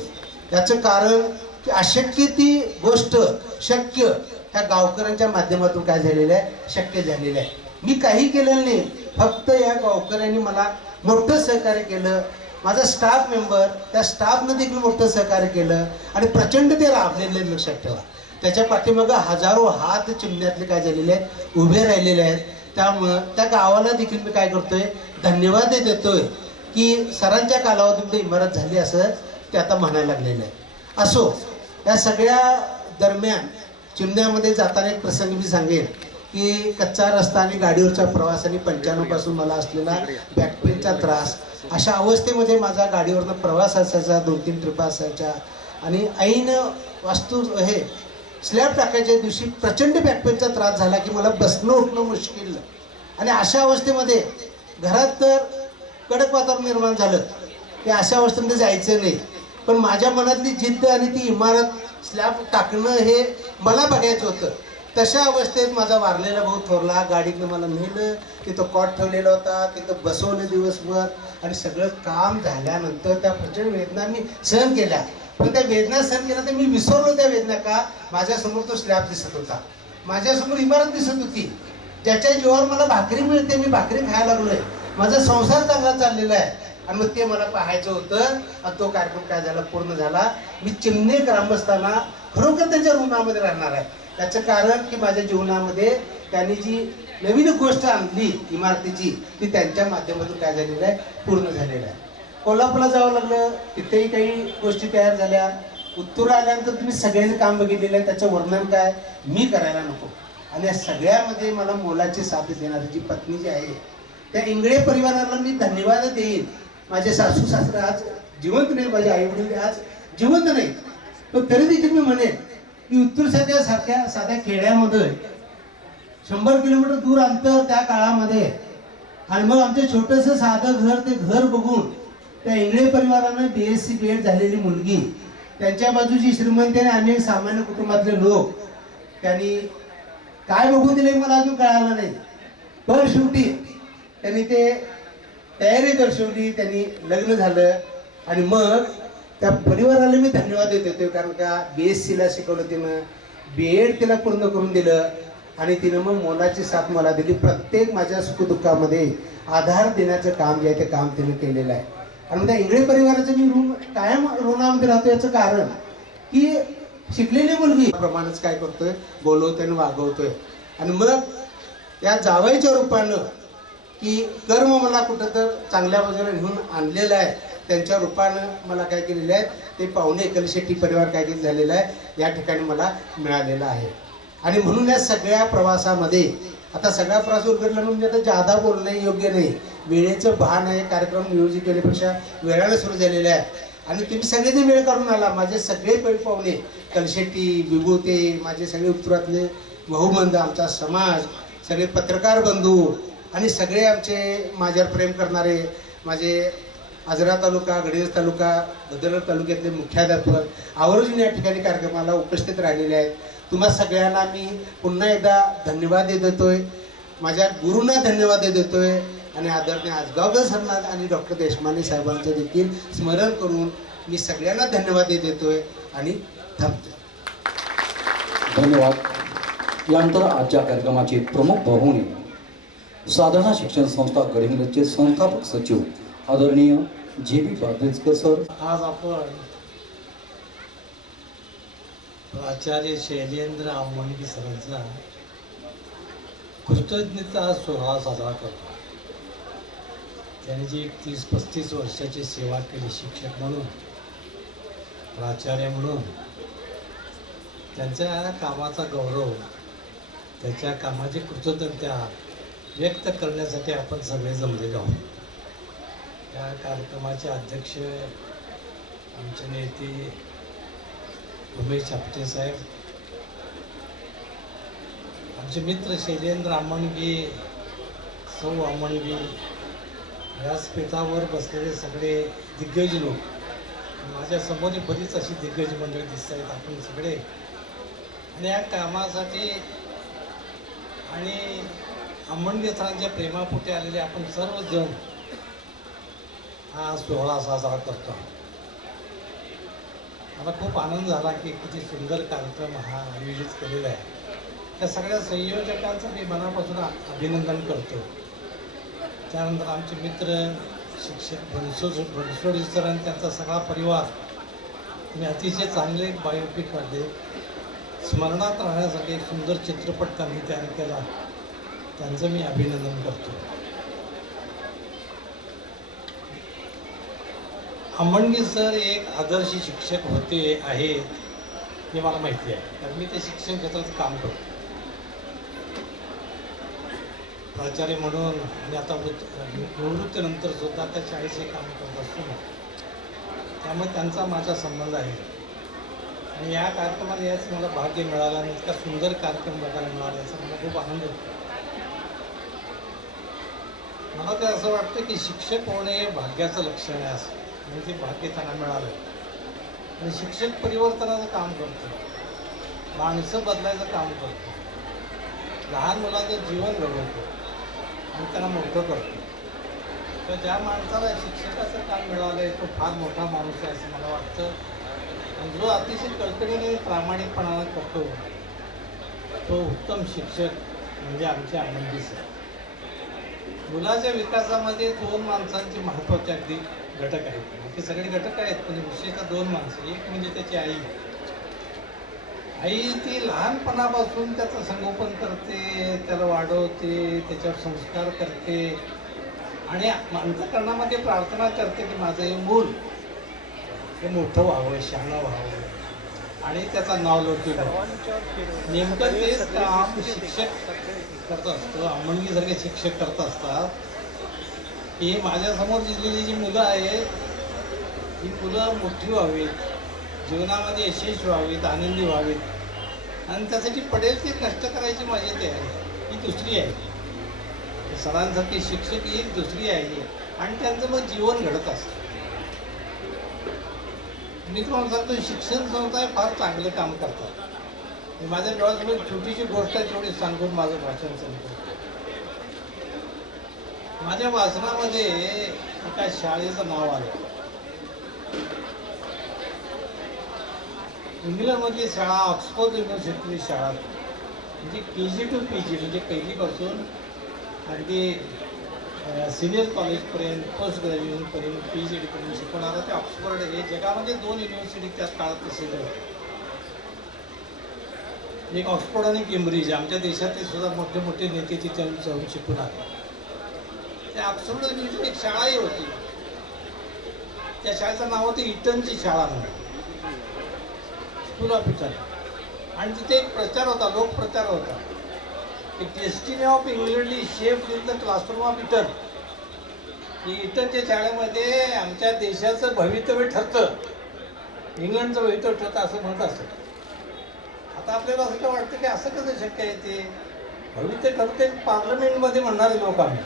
याचं कारण की अशक्य ती गोष्ट शक्य ह्या गावकऱ्यांच्या माध्यमातून काय झालेलं आहे, शक्य झालेलं आहे. मी काही केलेलं नाही, फक्त या गावकऱ्यांनी मला मोठं सहकार्य केलं. माझा स्टाफ मेंबर, त्या स्टाफनं देखील मोठं सहकार्य केलं आणि प्रचंड ते राबलेले, लक्षात ठेवा. त्याच्या पाठीमागं हजारो हात चिमण्यातले काय झालेले आहेत, उभे राहिलेले आहेत. त्यामुळं त्या गावाला देखील मी काय करतोय, धन्यवाद देतोय की सरांच्या कालावधीमध्ये इमारत झाली असं ते आता म्हणायला लागलेलं आहे. असो, या सगळ्या दरम्यान चिमण्यामध्ये जाताना एक प्रसंग मी सांगेन की कच्चा रस्ता आणि गाडीवरचा प्रवास आणि 95 पासून मला असलेला बॅकपेनचा त्रास, अशा अवस्थेमध्ये माझा गाडीवरनं प्रवास असायचा, 2-3 ट्रिपा असायच्या. आणि ऐन वास्तू हे स्लॅब टाकायच्या दिवशी प्रचंड बॅकपेनचा त्रास झाला की मला बसणं उठणं मुश्किल. आणि अशा अवस्थेमध्ये घरात तर कडक वातावरण निर्माण झालं की अशा अवस्थेमध्ये जायचं नाही. पण माझ्या मनातली जिद्द आणि ती इमारत स्लॅब टाकणं हे मला बघायचं होतं. तशा अवस्थेत माझा वारलेला भाऊ थोरला गाडीतनं मला नेलं, तिथं कॉट ठेवलेला होता, तिथं बसवलं दिवसभर आणि सगळं काम झाल्यानंतर त्या प्रचंड वेदना मी सहन केल्या. पण त्या वेदना सहन केल्या तर मी विसरलो त्या वेदना का? माझ्यासमोर तो स्लॅब दिसत होता, माझ्यासमोर इमारत दिसत होती, ज्याच्या जीवावर मला भाकरी मिळते, मी भाकरी खायला लागलोय, माझा संसार चांगला चाललेला आहे. आणि मग ते मला पाहायचं होतं. आणि तो कार्यक्रम काय झाला, पूर्ण झाला. मी चिमणे ग्रामस्थांना खरोखर त्यांच्या ऋणामध्ये राहणार आहे. त्याचं कारण की माझ्या जीवनामध्ये त्यांनी जी नवीन गोष्ट आणली इमारतीची, ती त्यांच्या माध्यमातून काय झालेलं आहे, पूर्ण झालेलं आहे. कोल्हापूरला जावं लागलं, तिथेही काही गोष्टी तयार झाल्या. उत्तूर आल्यानंतर तुम्ही सगळ्यांनी काम बघितलेलं आहे, त्याचं वर्णन काय मी करायला नको. आणि या सगळ्यामध्ये मला मोलाची साथ देणारी जी पत्नी जी आहे, त्या इंगळे परिवाराला मी धन्यवाद देईन. माझे सासू सासरे आज जिवंत नाही, माझे आई वडील आज जिवंत नाही, पण तरी देखील मी म्हणेन की उत्तूर सारख्या साध्या खेड्यामध्ये 100 किलोमीटर दूर अंतर त्या काळामध्ये, आणि मग आमचे छोटंसं साधं घर, ते घर बघून त्या इंगळे परिवारानं BSc BEd झालेली मुलगी, त्यांच्या बाजूची श्रीमंती आणि आम्ही सामान्य कुटुंबातले लोक, त्यांनी काय बघून दिले मला अजून कळालं नाही. पण शेवटी त्यांनी ते तयारी दर्शवली, त्यांनी लग्न झालं. आणि मग त्या परिवाराला मी धन्यवाद देत होते, कारण का BScला शिकवलं तिनं, BEd तिला पूर्ण करून दिलं आणि तिनं मग मोलाची साथ मला दिली. प्रत्येक माझ्या सुखदुःखामध्ये आधार देण्याचं काम जे आहे ते काम तिने केलेलं आहे. आणि मग त्या इंगळे परिवाराचं मी कायम ऋणामध्ये राहतो. याचं कारण की शिकलेली मुलगी प्रमाणेच काय करतोय, बोलवतोय आणि वागवतोय. आणि मग या जावयाच्या रूपानं की कर्म मला कुठं तर चांगल्या बाजूला घेऊन आणलेलं आहे, त्यांच्या रूपानं मला काय केलेलं आहे, ते पाहुणे एकलशेट्टी परिवार काय केलं झालेलं आहे या ठिकाणी मला मिळालेलं आहे. आणि म्हणून या सगळ्या प्रवासामध्ये आता सगळा प्रवास उलगडला म्हणजे आता जादा बोलणं योग्य नाही, वेळेचं भान आहे. कार्यक्रम नियोजित केल्यापेक्षा वेळानं सुरू झालेलं आहे. आणि तुम्ही सगळेच वेळ काढून आला. माझे सगळे पाहुणे कलशेट्टी, विभूते, माझे सगळे उत्तरातले भाऊबंध, आमचा समाज, सगळे पत्रकार बंधू आणि सगळे आमचे माझ्यावर प्रेम करणारे माझे आजरा तालुका, गडिंग्लज तालुका, भद्रक तालुक्यातले मुख्याध्यापक आवर्जून या ठिकाणी कार्यक्रमाला उपस्थित राहिलेले आहेत. तुम्हा सगळ्यांना मी पुन्हा एकदा धन्यवाद देतोय, माझ्या गुरूंना धन्यवाद देतोय आणि आदरणीय आजगावकर सरना आणि डॉक्टर देशपांडे साहेबांचं देखील स्मरण करून मी सगळ्यांना धन्यवाद देतोय आणि थांबतो. धन्यवाद. यानंतर आजच्या कार्यक्रमाचे प्रमुख पाहुणे साधना शिक्षण संस्था गडिंग्लजचे संस्थापक सचिव आदरणीय JB पाटलीकर सर. आज आपण प्राचार्य शैलेंद्र आमोणगी सरांचा कृतज्ञता सोहळा साजरा करतो. त्यांनी जी 30-35 वर्षाची सेवा केली शिक्षक म्हणून, प्राचार्य म्हणून, त्यांच्या कामाचा गौरव, त्याच्या कामाची कृतज्ञता व्यक्त करण्यासाठी आपण सगळे जमलेलो आहोत. या कार्यक्रमाचे अध्यक्ष आमचे नेते उमेश आपटे साहेब, आमचे मित्र शैलेंद्र आमणगी, सौ आमणगी, व्यासपीठावर बसलेले सगळे दिग्गज लोक, माझ्या समोर बरीच अशी दिग्गज मंडळी दिसत आहेत. आपण सगळे आणि या कामासाठी आणि आमणगे सरांच्या प्रेमापोटी आलेले आपण सर्वजण हा सोहळा साजरा करतो. मला खूप आनंद झाला की किती सुंदर कार्यक्रम हा आयोजित केलेला आहे. त्या सगळ्या संयोजकांचं मी मनापासून अभिनंदन करतो. त्यानंतर आमचे मित्र शिक्षक बनसोडे सर आणि त्यांचा सगळा परिवार, तुम्ही अतिशय चांगले बायोपिक काढले, स्मरणात राहण्यासाठी एक सुंदर चित्रपट त्यांनी तयार केला, त्यांचं मी अभिनंदन करतो. आमणगी सर एक आदर्श शिक्षक होते आहेत हे मला माहिती आहे, कारण मी ते शिक्षण क्षेत्रात काम करतो. प्राचार्य म्हणून आणि आता निवृत्तीनंतर सुद्धा त्या शाळेचे काम करत असतो ना, त्यामुळे त्यांचा माझा संबंध आहे. आणि या कार्यक्रमाला याच मला भाग्य मिळालं आणि इतका सुंदर कार्यक्रम बघायला मिळाला याचा मला खूप आनंद होतो. मला तर असं वाटतं की शिक्षक होणे हे भाग्याचं लक्षण आहे असं, म्हणजे ते भाग्य त्यांना मिळालं. आणि शिक्षक परिवर्तनाचं काम करतो, माणसं बदलायचं काम करतो, लहान मुलांचं जीवन घडवतो आणि त्यांना मोठं करतो. तर ज्या माणसाला शिक्षकाचं काम मिळालं आहे तो फार मोठा माणूस आहे असं मला वाटतं. आणि जो अतिशय कळकळीने प्रामाणिकपणानं करतो तो उत्तम शिक्षक म्हणजे आमचे आनंदी सर. मुलाच्या विकासामध्ये 2 माणसांचे महत्त्वाचे अगदी घटक आहेत. ते सगळे घटक आहेत पण विशेषतः 2 माणसं. एक म्हणजे त्याची आई. आई ती लहानपणापासून त्याचं संगोपन करते, त्याला वाढवते, त्याच्यावर संस्कार करते आणि अंतःकरणामध्ये प्रार्थना करते की माझं हे मूल हे मोठं व्हावं, शहाणं व्हावं आणि त्याचं नाव लौकिक व्हावं. नेमकं तेच काम शिक्षक करत असतो, अंमलगीसारखे शिक्षक करत असतात की माझ्यासमोर दिलेली जी मुलं आहेत ही मुलं मोठी व्हावीत, जीवनामध्ये यशस्वी व्हावीत, आनंदी व्हावीत आणि त्यासाठी पडेल ते कष्ट करायची माझी तयारी ही दुसरी आहे. सरांसारखे शिक्षक ही दुसरी आहे आणि त्यांचं मग जीवन घडत असतं. मी तुम्हाला सांगतो शिक्षण संस्था फार चांगलं काम करतात. माझ्या डोळ्यासमोर छोटीशी गोष्ट आहे तेवढी सांगून माझं भाषण संपतो. माझ्या वाचनामध्ये एका शाळेचं नाव आलं. इंग्लंडमधली शाळा, ऑक्सफोर्ड युनिव्हर्सिटीची शाळा, म्हणजे KG to PG म्हणजे पहिलीपासून अगदी सिनियर कॉलेजपर्यंत, पोस्ट ग्रॅज्युएशनपर्यंत, PhD पर्यंत शिकवणारा ते ऑक्सफोर्ड हे जगामध्ये 2 युनिव्हर्सिटी त्याच काळात प्रसिद्ध होते. एक ऑक्सफोर्ड आणि केम्ब्रिज. आमच्या देशातले सुद्धा मोठे मोठे नेते तिथे जाऊन शिकून आले. त्या ऑक्सफोर्ड युनिव्हर्सिटी एक शाळाही होती. त्या शाळेचं नाव होतं इटनची शाळा म्हणून, स्कूल ऑफ इटन. आणि तिथे एक प्रचार होता, लोकप्रचार होता. डेस्टिनी ऑफ इंग्लंडली shape in the classroom of Eton. इटनच्या शाळेमध्ये आमच्या देशाचं भवितव्य ठरतं, इंग्लंडचं भवितव्य ठरतं असं म्हणत असतं. आता आपल्याला असं काय वाटतं की असं कसं शक्य आहे? ते भवितव्य ठरते पार्लमेंटमध्ये म्हणणारे लोक आम्ही,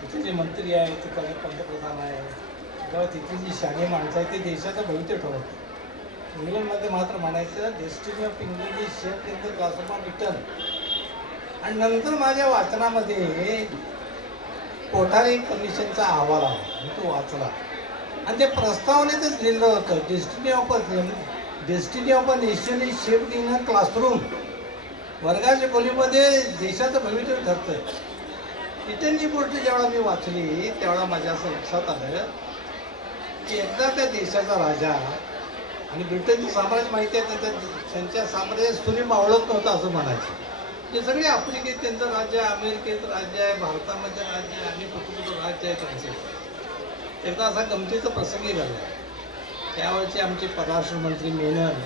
तिथे जे मंत्री आहेत, ते पंतप्रधान आहे किंवा तिथे जी शालेय माणसं आहेत ते देशाचं भवितव्य ठरवतात. इंग्लंडमध्ये मात्र म्हणायचं destiny of England is shape in the classroom of eaten. आणि नंतर माझ्या वाचनामध्ये कोठारी कमिशनचा अहवाल आला, मी तो वाचला आणि त्या प्रस्तावनेतच लिहिलं होतं destiny of a nation is shaped in a classroom. वर्गाच्या खोलीमध्ये देशाचं भवितव्य ठरतं. इटनची गोष्ट जेव्हा मी वाचली तेव्हा माझ्या असं लक्षात आलं की एकदा त्या देशाचा राजा आणि ब्रिटनचं साम्राज्य माहिती आहे, त्यांच्या साम्राज्यात सुरी मावळत नव्हतं असं म्हणायचं. हे सगळे आफ्रिकेत त्यांचं राज्य आहे, अमेरिकेत राज्य आहे, भारतामध्ये राज्य आहे आणि कुठं राज्य आहे त्यांचे. एकदा असा गमतीचा प्रसंगी झाला. त्यावेळेचे आमचे परराष्ट्र मंत्री मेनन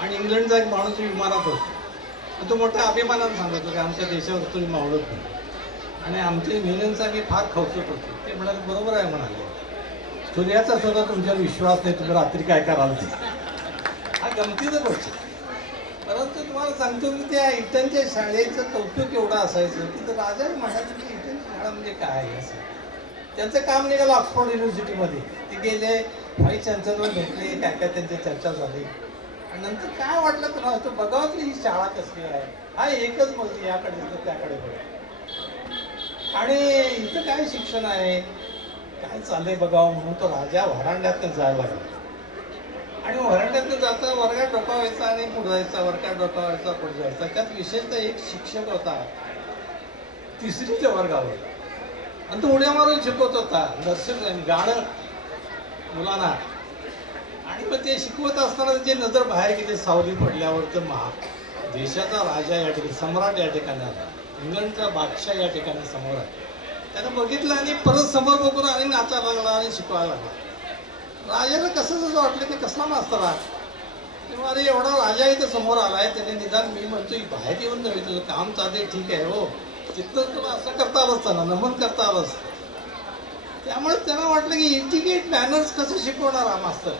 आणि इंग्लंडचा एक माणूस विमानात होता. तो मोठ्या अभिमानानं सांगत होता की आमच्या देशावर तुम्ही मावळत नाही. आणि आमचे मेननचा मी फार खवसत होतो. ते म्हणाले बरोबर आहे म्हणाले, सूर्याचा सुद्धा तुमच्यावर विश्वास नाही, तुम्ही रात्री काय कराल ते. हा गमतीचा गोष्ट. परंतु तुम्हाला सांगतो की त्या इटनच्या शाळेचं कौतुक एवढं असायचं की तर राजा म्हणायचं की इटनची शाळा म्हणजे काय आहे असं. त्यांचं काम निघालं ऑक्सफोर्ड युनिव्हर्सिटीमध्ये. ते गेले, व्हाईस चान्सलर भेटले, काय काय त्यांची चर्चा झाली आणि नंतर काय वाटलं तर तो बघावं की ही शाळा कसली आहे. हा एकच मजली, याकडे तर त्याकडे बघा आणि इथं काय शिक्षण आहे, काय चाललंय बघावं म्हणून तो राजा व्हरांड्यातनं जायला लागला. आणि व्हरांड्यातनं जाता वर्गात डोकावायचा आणि पुढे जायचा, वर्गात डोकावायचा पुढे जायचा. त्यात विशेषतः एक शिक्षक होता 3रीच्या वर्गावर आणि तो उड्या मारून शिकवत होता नर्सरी गाणं मुलांना. आणि मग ते शिकवत असताना त्याची नजर बाहेर गेली. सावली पडल्यावर तर देशाचा राजा या ठिकाणी, सम्राट या ठिकाणी आला, इंग्लंडचा बादशाह या ठिकाणी समोर आहे. त्यानं बघितलं आणि परत समोर बघून आणि नाचायला लागला आणि शिकवायला लागला. राजाला कसं जसं वाटलं की कसला मास्तर हा, तेव्हा अरे एवढा राजा इथं समोर आलाय, त्याने निदान मी म्हणतो बाहेर येऊन नव्हे, तुझं काम चाललंय ठीक आहे हो, तिथं तुला असं करता आलं असतं ना, नमन करता आलं असतं. त्यामुळे त्यांना वाटलं की इंटिग्रेट मॅनर्स कसं शिकवणार हा मास्तर.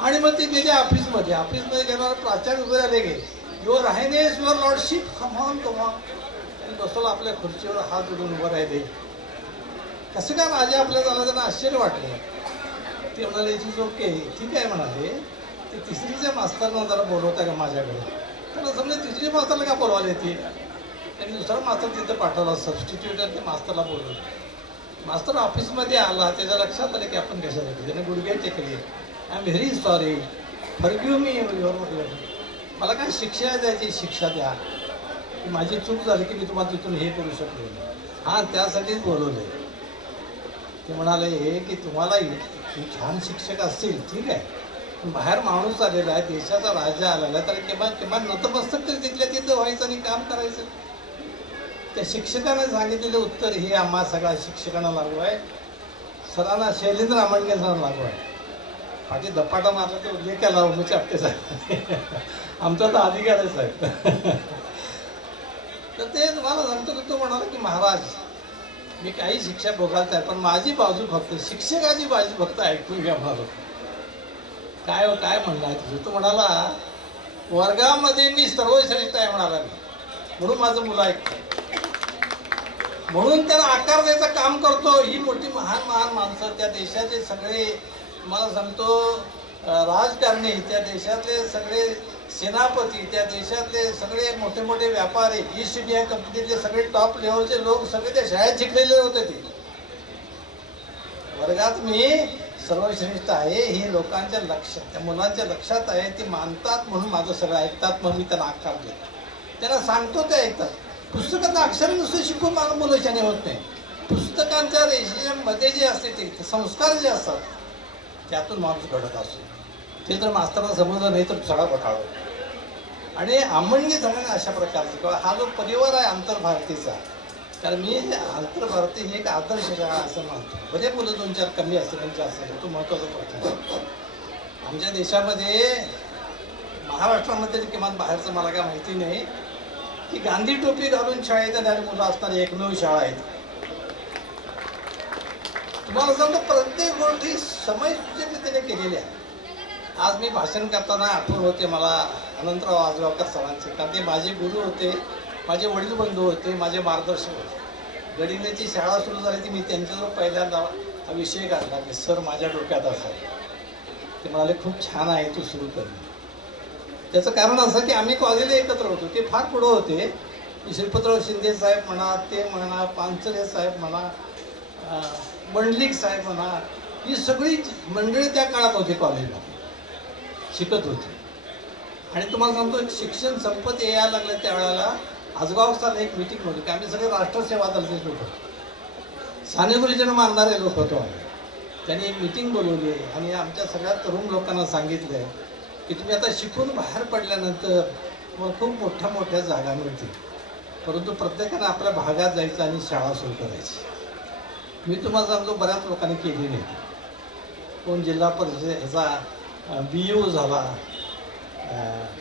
आणि मग ते गेले ऑफिसमध्ये गेल्यावर प्राचार्य उभे राहिले गे, your highness your lordship come on आणि बसवलं आपल्या खुर्चीवर हात जोडून उभं राहिले. कसं काय राजा आपल्याला झाला, त्यांना आश्चर्य वाटलं. ते म्हणाले इज ओके, ठीक आहे म्हणाले. ते तिसरीच्या मास्तरनं जरा बोलवता का माझ्याकडे. त्याला समजा तिसरी मास्तरला का बोलवायला येते. त्यांनी दुसरा मास्तर तिथं पाठवला सबस्टिट्यूट, आणि ते मास्तरला बोलवलं. मास्तर ऑफिसमध्ये आला, त्याच्या लक्षात आलं की आपण कशासाठी. त्याने गुडघे टेकले, I am very sorry, forgive me your. मला काय शिक्षा द्यायची, शिक्षा द्या, की माझी चूक झाली की मी तुम्हाला तिथून हे करू शकलो नाही. हां, त्यासाठीच बोलवले. ते म्हणाले हे की तुम्हाला छान शिक्षक असतील ठीक आहे, पण बाहेर माणूस आलेला आहे, देशाचा राजा आलेला आहे, तर किमान नतमस्तक तरी तिथल्या तिथं व्हायचं आणि काम करायचं. त्या शिक्षकाने सांगितलेलं उत्तर हे आम्हा सगळ्या शिक्षकांना लागू आहे. सरांना, शैलेंद्र आमणगे सरांना लागू आहे. पाठी धपाटा मारला तर उल्लेख केला उमेश आपटे साहेब, आमचा तर अधिकारच आहे. तर ते तुम्हाला सांगतो की तो म्हणाला की महाराज मी काही शिक्षा भोगालत आहे, पण माझी बाजू फक्त, शिक्षकाची बाजू फक्त ऐकून घ्या म्हणालो. काय काय म्हणणं आहे तुझं. तो म्हणाला वर्गामध्ये मी सर्वश्रेष्ठ आहे म्हणाला मी, म्हणून माझं मुलं ऐकतं, म्हणून त्यांना आकार द्यायचं काम करतो. ही मोठी महान महान माणसं, त्या देशाचे सगळे, मला सांगतो राजकारणी, त्या देशातले सगळे सेनापती, त्या देशातले सगळे मोठे मोठे व्यापारी, ईस्ट इंडिया कंपनीतले सगळे टॉप लेवलचे लोक सगळे त्या शाळेत शिकलेले होते. ते वर्गात मी सर्वश्रेष्ठ आहे हे लोकांच्या लक्षात, त्या मुलांच्या लक्षात आहे. ते मानतात म्हणून माझं सगळं ऐकतात, मग मी त्यांना आकार देतो, त्यांना सांगतो ते ऐकतात. पुस्तकाचं अक्षर नुसतं शिकून मला मुलं शाणे होत नाही. पुस्तकांच्या रेषेमध्ये जे असते ते संस्कार जे असतात त्यातून माणूस घडत असतो. ते जर मास्तरांना समजलं नाही तर सगळा घोटाळा. आणि आमणगे धरण अशा प्रकारचे किंवा हा जो परिवार आहे आंतरभारतीचा, कारण मी आंतरभारती हे एक आदर्श शाळा असं मानतो. बरे मुलं 2-4 कमी असतील त्यांचे असेल, तो महत्त्वाचा प्रश्न. आमच्या देशामध्ये, महाराष्ट्रामध्ये किमान बाहेरचं मला काय माहिती नाही, की गांधी टोपी घालून शाळेत येणारी मुलं असणारी एकमेव शाळा आहे. तुम्हाला सांगतो प्रत्येक गोष्टी समयसूचिततेने केलेल्या आहे. आज मी भाषण करताना आठवण होते मला अनंतराव आजगावकर सरांचे, कारण ते माझे गुरु होते, माझे वडील बंधू होते, माझे मार्गदर्शक होते. गडिंग्लजची शाळा सुरू झाली ती मी त्यांच्याजवळ पहिल्यांदा हा विषय काढला की सर माझ्या डोक्यात असाय. ते म्हणाले खूप छान आहे, तू सुरू कर. त्याचं कारण असं की आम्ही कॉलेजला एकत्र होतो. ते फार पुढं होते. श्रीपतराव शिंदे साहेब म्हणा, ते म्हणा, पांचरे साहेब म्हणा, मंडलिक साहेब म्हणा, ही सगळी मंडळी त्या काळात होती, कॉलेजला शिकत होती. आणि तुम्हाला सांगतो शिक्षण संपत यायला लागलं त्यावेळेला आजगावचा एक मिटिंग होती की आम्ही सगळे राष्ट्रसेवा दलाचे लोक होतो, साने गुरुजींना मानणारे लोक होतो आम्ही. त्यांनी एक मिटिंग बोलवली आणि आमच्या सगळ्या तरुण लोकांना सांगितलं की तुम्ही आता शिकून बाहेर पडल्यानंतर तुम्हाला खूप मोठ्या मोठ्या जागा मिळतील, परंतु प्रत्येकानं आपल्या भागात जायचं आणि शाळा सुरू करायची. मी तुम्हाला सांगतो बऱ्याच लोकांनी केली नाही. कोण जिल्हा परिषद ह्याचा BU झाला,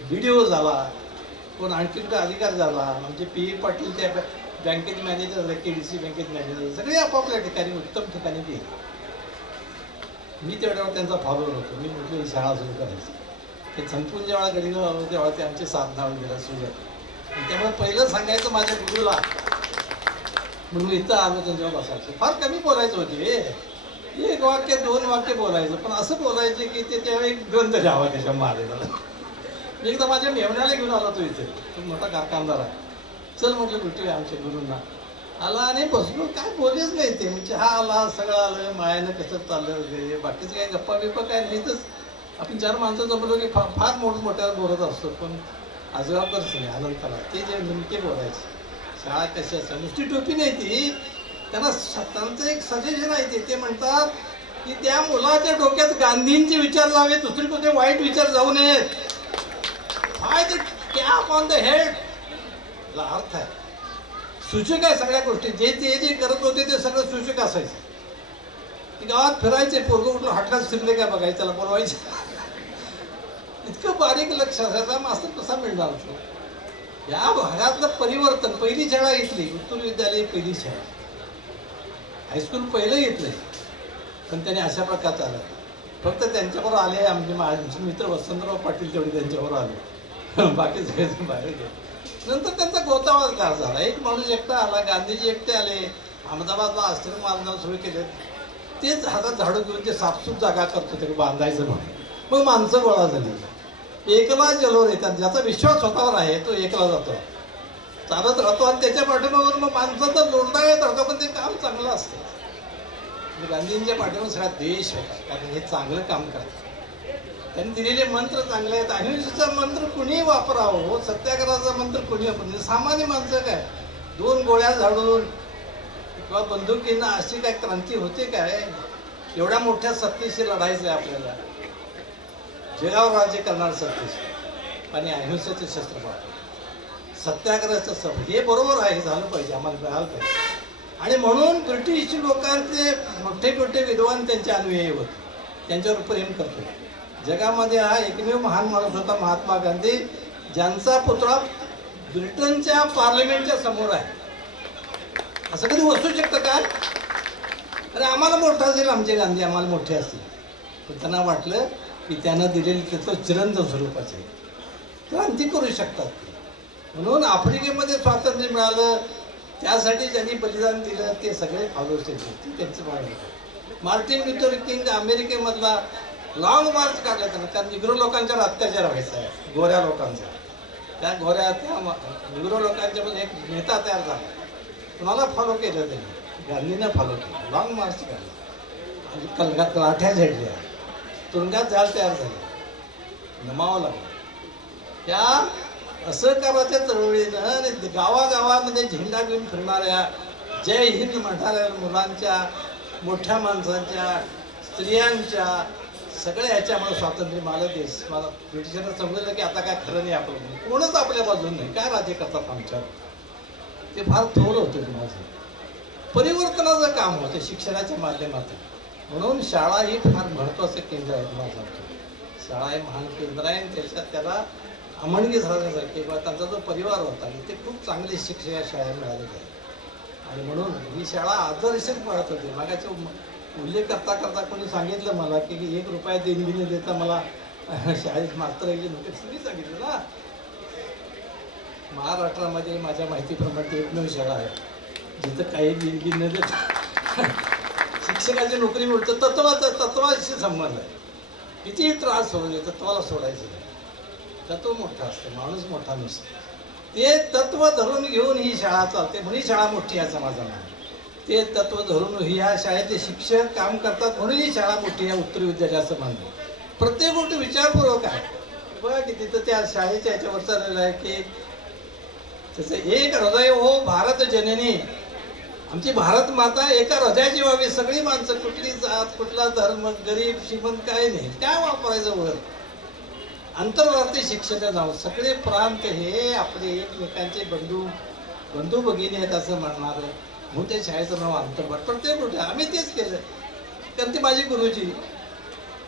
BDO झाला, कोण आणखी अधिकारी झाला, म्हणजे PE पाटील त्या बँकेत मॅनेजर झाले, KDC बँकेत मॅनेजर, सगळे आपापल्या ठिकाणी उत्तम ठिकाणी गेले. मी तेवढ्यावर त्यांचा फॉलोअर होतो. मी म्हटलं ही शाळा सुरू करायची. ते संपून जेव्हा गडिंगला आलो तेव्हा ते आमचे साधना वगैरे सुरू झाले. त्यामुळे पहिलं सांगायचं माझ्या गुरुला, म्हणून इथं आलो त्यांच्यावर बसायचं. फार कमी बोलायचं होते, एक वाक्य 2 वाक्य बोलायचं, पण असं बोलायचे की ते त्यावेळी एक ग्रंथ घ्यावा त्याच्या मारेला. मी एकदा माझ्या मेवण्याला घेऊन आलो, तो इथे तो मोठा कारखानदार आहे. चल म्हटलं भेटूया आमच्या गुरूंना. आला आणि बसलो, काय बोललेच नाही ते. म्हणजे हा आला, सगळं आलं, मायानं कसं चाललं वगैरे, बाकीचं काय गप्पा बिप्पा काय नाहीतच. आपण 4 माणसं जमलो की फार मोठमोठ्याला बोलत असतो, पण आजगावकरच नाही, अनंतला ते जे नेमके बोलायचे. शाळा कशी असतात, नुसती टोपी नाही ती, त्यांचं एक सजेशन आहे. ते म्हणतात की त्या मुलाच्या डोक्यात गांधींचे विचार जावे, दुसरी कोणते वाईट विचार जाऊ नयेत. हाय ते कॅप ऑन द हेड ला अर्थ आहे, सूचक आहे सगळ्या गोष्टी. जे करत होते ते सगळं सूचक असायचं. गावात फिरायचे, पोरगं उठलं हाटलाच फिरले काय बघायचं, त्याला बोलवायचे. इतकं बारीक लक्ष असायचा. मास्तर कसा मिळणार होतो. या भागातलं परिवर्तन, पहिली शाळा घेतली, उत्तम विद्यालय पहिली शाळा, हायस्कूल पहिलं घेतलंय, पण त्याने अशा प्रकारचं आलं. फक्त त्यांच्याबरोबर आले आमचे माझे मित्र वसंतराव पाटील, तेवढे त्यांच्याबरोबर आले, बाकी सगळे बाहेर गेले. नंतर त्यांचा गोतावळा झाला. एक माणूस एकटा आला, गांधीजी एकटे आले, अहमदाबादला आश्रम बांधणं सुरू केले. तेच हातात झाडू घेऊन ते साफसूफ जागा करतो तरी बांधायचं म्हणून. मग माणसं गोळा झाली, एकला जलोर येतात. ज्याचा विश्वास स्वतःवर आहे तो एकला जातो, चालत राहतो आणि त्याच्या पाठीमागून मग माणसाचा लोंढा येत राहतो, पण ते काम चांगलं असतं. गांधींच्या पाठीमागे सगळा देश होता, कारण हे चांगलं काम करतात. त्यांनी दिलेले मंत्र चांगले आहेत. अहिंसेचा मंत्र कुणीही वापरावं, हो सत्याग्रहाचा मंत्र कुणी वापरणे. सामान्य माणसं काय 2 गोळ्या झाडून किंवा बंदुकीनं अशी काय क्रांती होते काय? एवढ्या मोठ्या सत्तेशी लढायचं आहे आपल्याला, जगावर राज्य करणार सत्तेशी, आणि अहिंसेचे शस्त्र वापर, सत्याग्रहाचं सब, हे बरोबर आहे, झालं पाहिजे, आम्हाला मिळालं पाहिजे. आणि म्हणून ब्रिटिश लोकांचे मोठे मोठे विद्वान त्यांचे अनुयायी होते, त्यांच्यावर प्रेम करतो. जगामध्ये हा एकमेव महान माणूस होता महात्मा गांधी, ज्यांचा पुतळा ब्रिटनच्या पार्लमेंटच्या समोर आहे. असं कधी वस्तू शकतं काय? अरे आम्हाला मोठा असेल, आमचे गांधी आम्हाला मोठे असतील, पण त्यांना वाटलं की त्यांना दिलेली तत्व चिरंजीव स्वरूपाचे क्रांती करू शकतात. म्हणून आफ्रिकेमध्ये स्वातंत्र्य मिळालं, त्यासाठी ज्यांनी बलिदान दिलं ते सगळे फॉलोअर्स होते, त्यांचं मार्ग होतं. मार्टिन लुथर किंग अमेरिकेमधला लॉंग मार्च काढला त्यांना, कारण निग्रो लोकांच्यावर अत्याचार व्हायचा आहे, गोऱ्या लोकांचा. त्या निग्रो लोकांच्यामध्ये एक नेता तयार झाला, कुणाला फॉलो केलं त्यांनी? गांधीनं फॉलो केलं, लॉंग मार्च काढला आणि कलगात लाठ्या झेडल्या, तुरुंगात जायला तयार झाले, नमावं लागलं. त्या असहकाराच्या चळवळीनं आणि गावागावामध्ये झेंडा घेऊन फिरणाऱ्या, जय हिंद म्हणणाऱ्या मुलांच्या, मोठ्या माणसांच्या, स्त्रियांच्या, सगळ्या ह्याच्यामुळे स्वातंत्र्य मला देश, मला ब्रिटिशांना समजलं की आता काय खरं नाही आपलं, कोणच आपल्या बाजून नाही, काय राज्य करतात आमच्यावर. ते फार थोर होतं माझं. परिवर्तनाचं काम होतं शिक्षणाच्या माध्यमातून. म्हणून शाळा ही फार महत्त्वाचं केंद्र आहे माझं. शाळा हे महान केंद्र आहे, आणि त्याच्यात त्याला अमणगी झाल्यासारखे किंवा त्यांचा जो परिवार होता ते खूप चांगले शिक्षक या शाळेत मिळालेले आहे. आणि म्हणून ही शाळा आदर्शच पडत होती. मागाचे उल्लेख करता करता कोणी सांगितलं मला की 1 रुपया देणगी न देता मला शाळेत मास्तर यायची नव्हती, तुम्ही सांगितलं ना. महाराष्ट्रामध्ये माझ्या माहितीप्रमाणे एकमेव शाळा आहे जिथं काही देणगी न देता शिक्षकाची नोकरी मिळतं. तत्वाशी संबंध आहे. कितीही त्रास होऊ दे, तत्वाला सोडायचं नाही. तत्व मोठं असतं, माणूस मोठा नसतो. ते तत्व धरून घेऊन ही शाळा चालते, म्हणून ही शाळा मोठी आहे माझं म्हणणं. ते तत्व धरून ह्या शाळेतले शिक्षक काम करतात म्हणून ही शाळा मोठी आहे, उत्तर विद्यालय असं म्हणतो. प्रत्येक गोष्ट विचारपूर्वक आहे. बघा की तिथं त्या शाळेच्या ह्याच्यावर चाललेलं आहे की त्याचं एक हृदय हो भारत जननी, आमची भारत माता एका हृदयाची व्हावी. सगळी माणसं, कुठली जात, कुठला धर्म, गरीब श्रीमंत काय नाही, काय वापरायचं वर. आंतरराष्ट्रीय शिक्षण नाव, सगळे प्रांत हे आपले एकमेकांचे बंधू भगिनी आहेत असं म्हणणार. म्हणून त्या शाळेचं नाव अंतर्भाग. प्रत्येक गोष्ट आम्ही तेच केलं. कारण ती माझी गुरुजी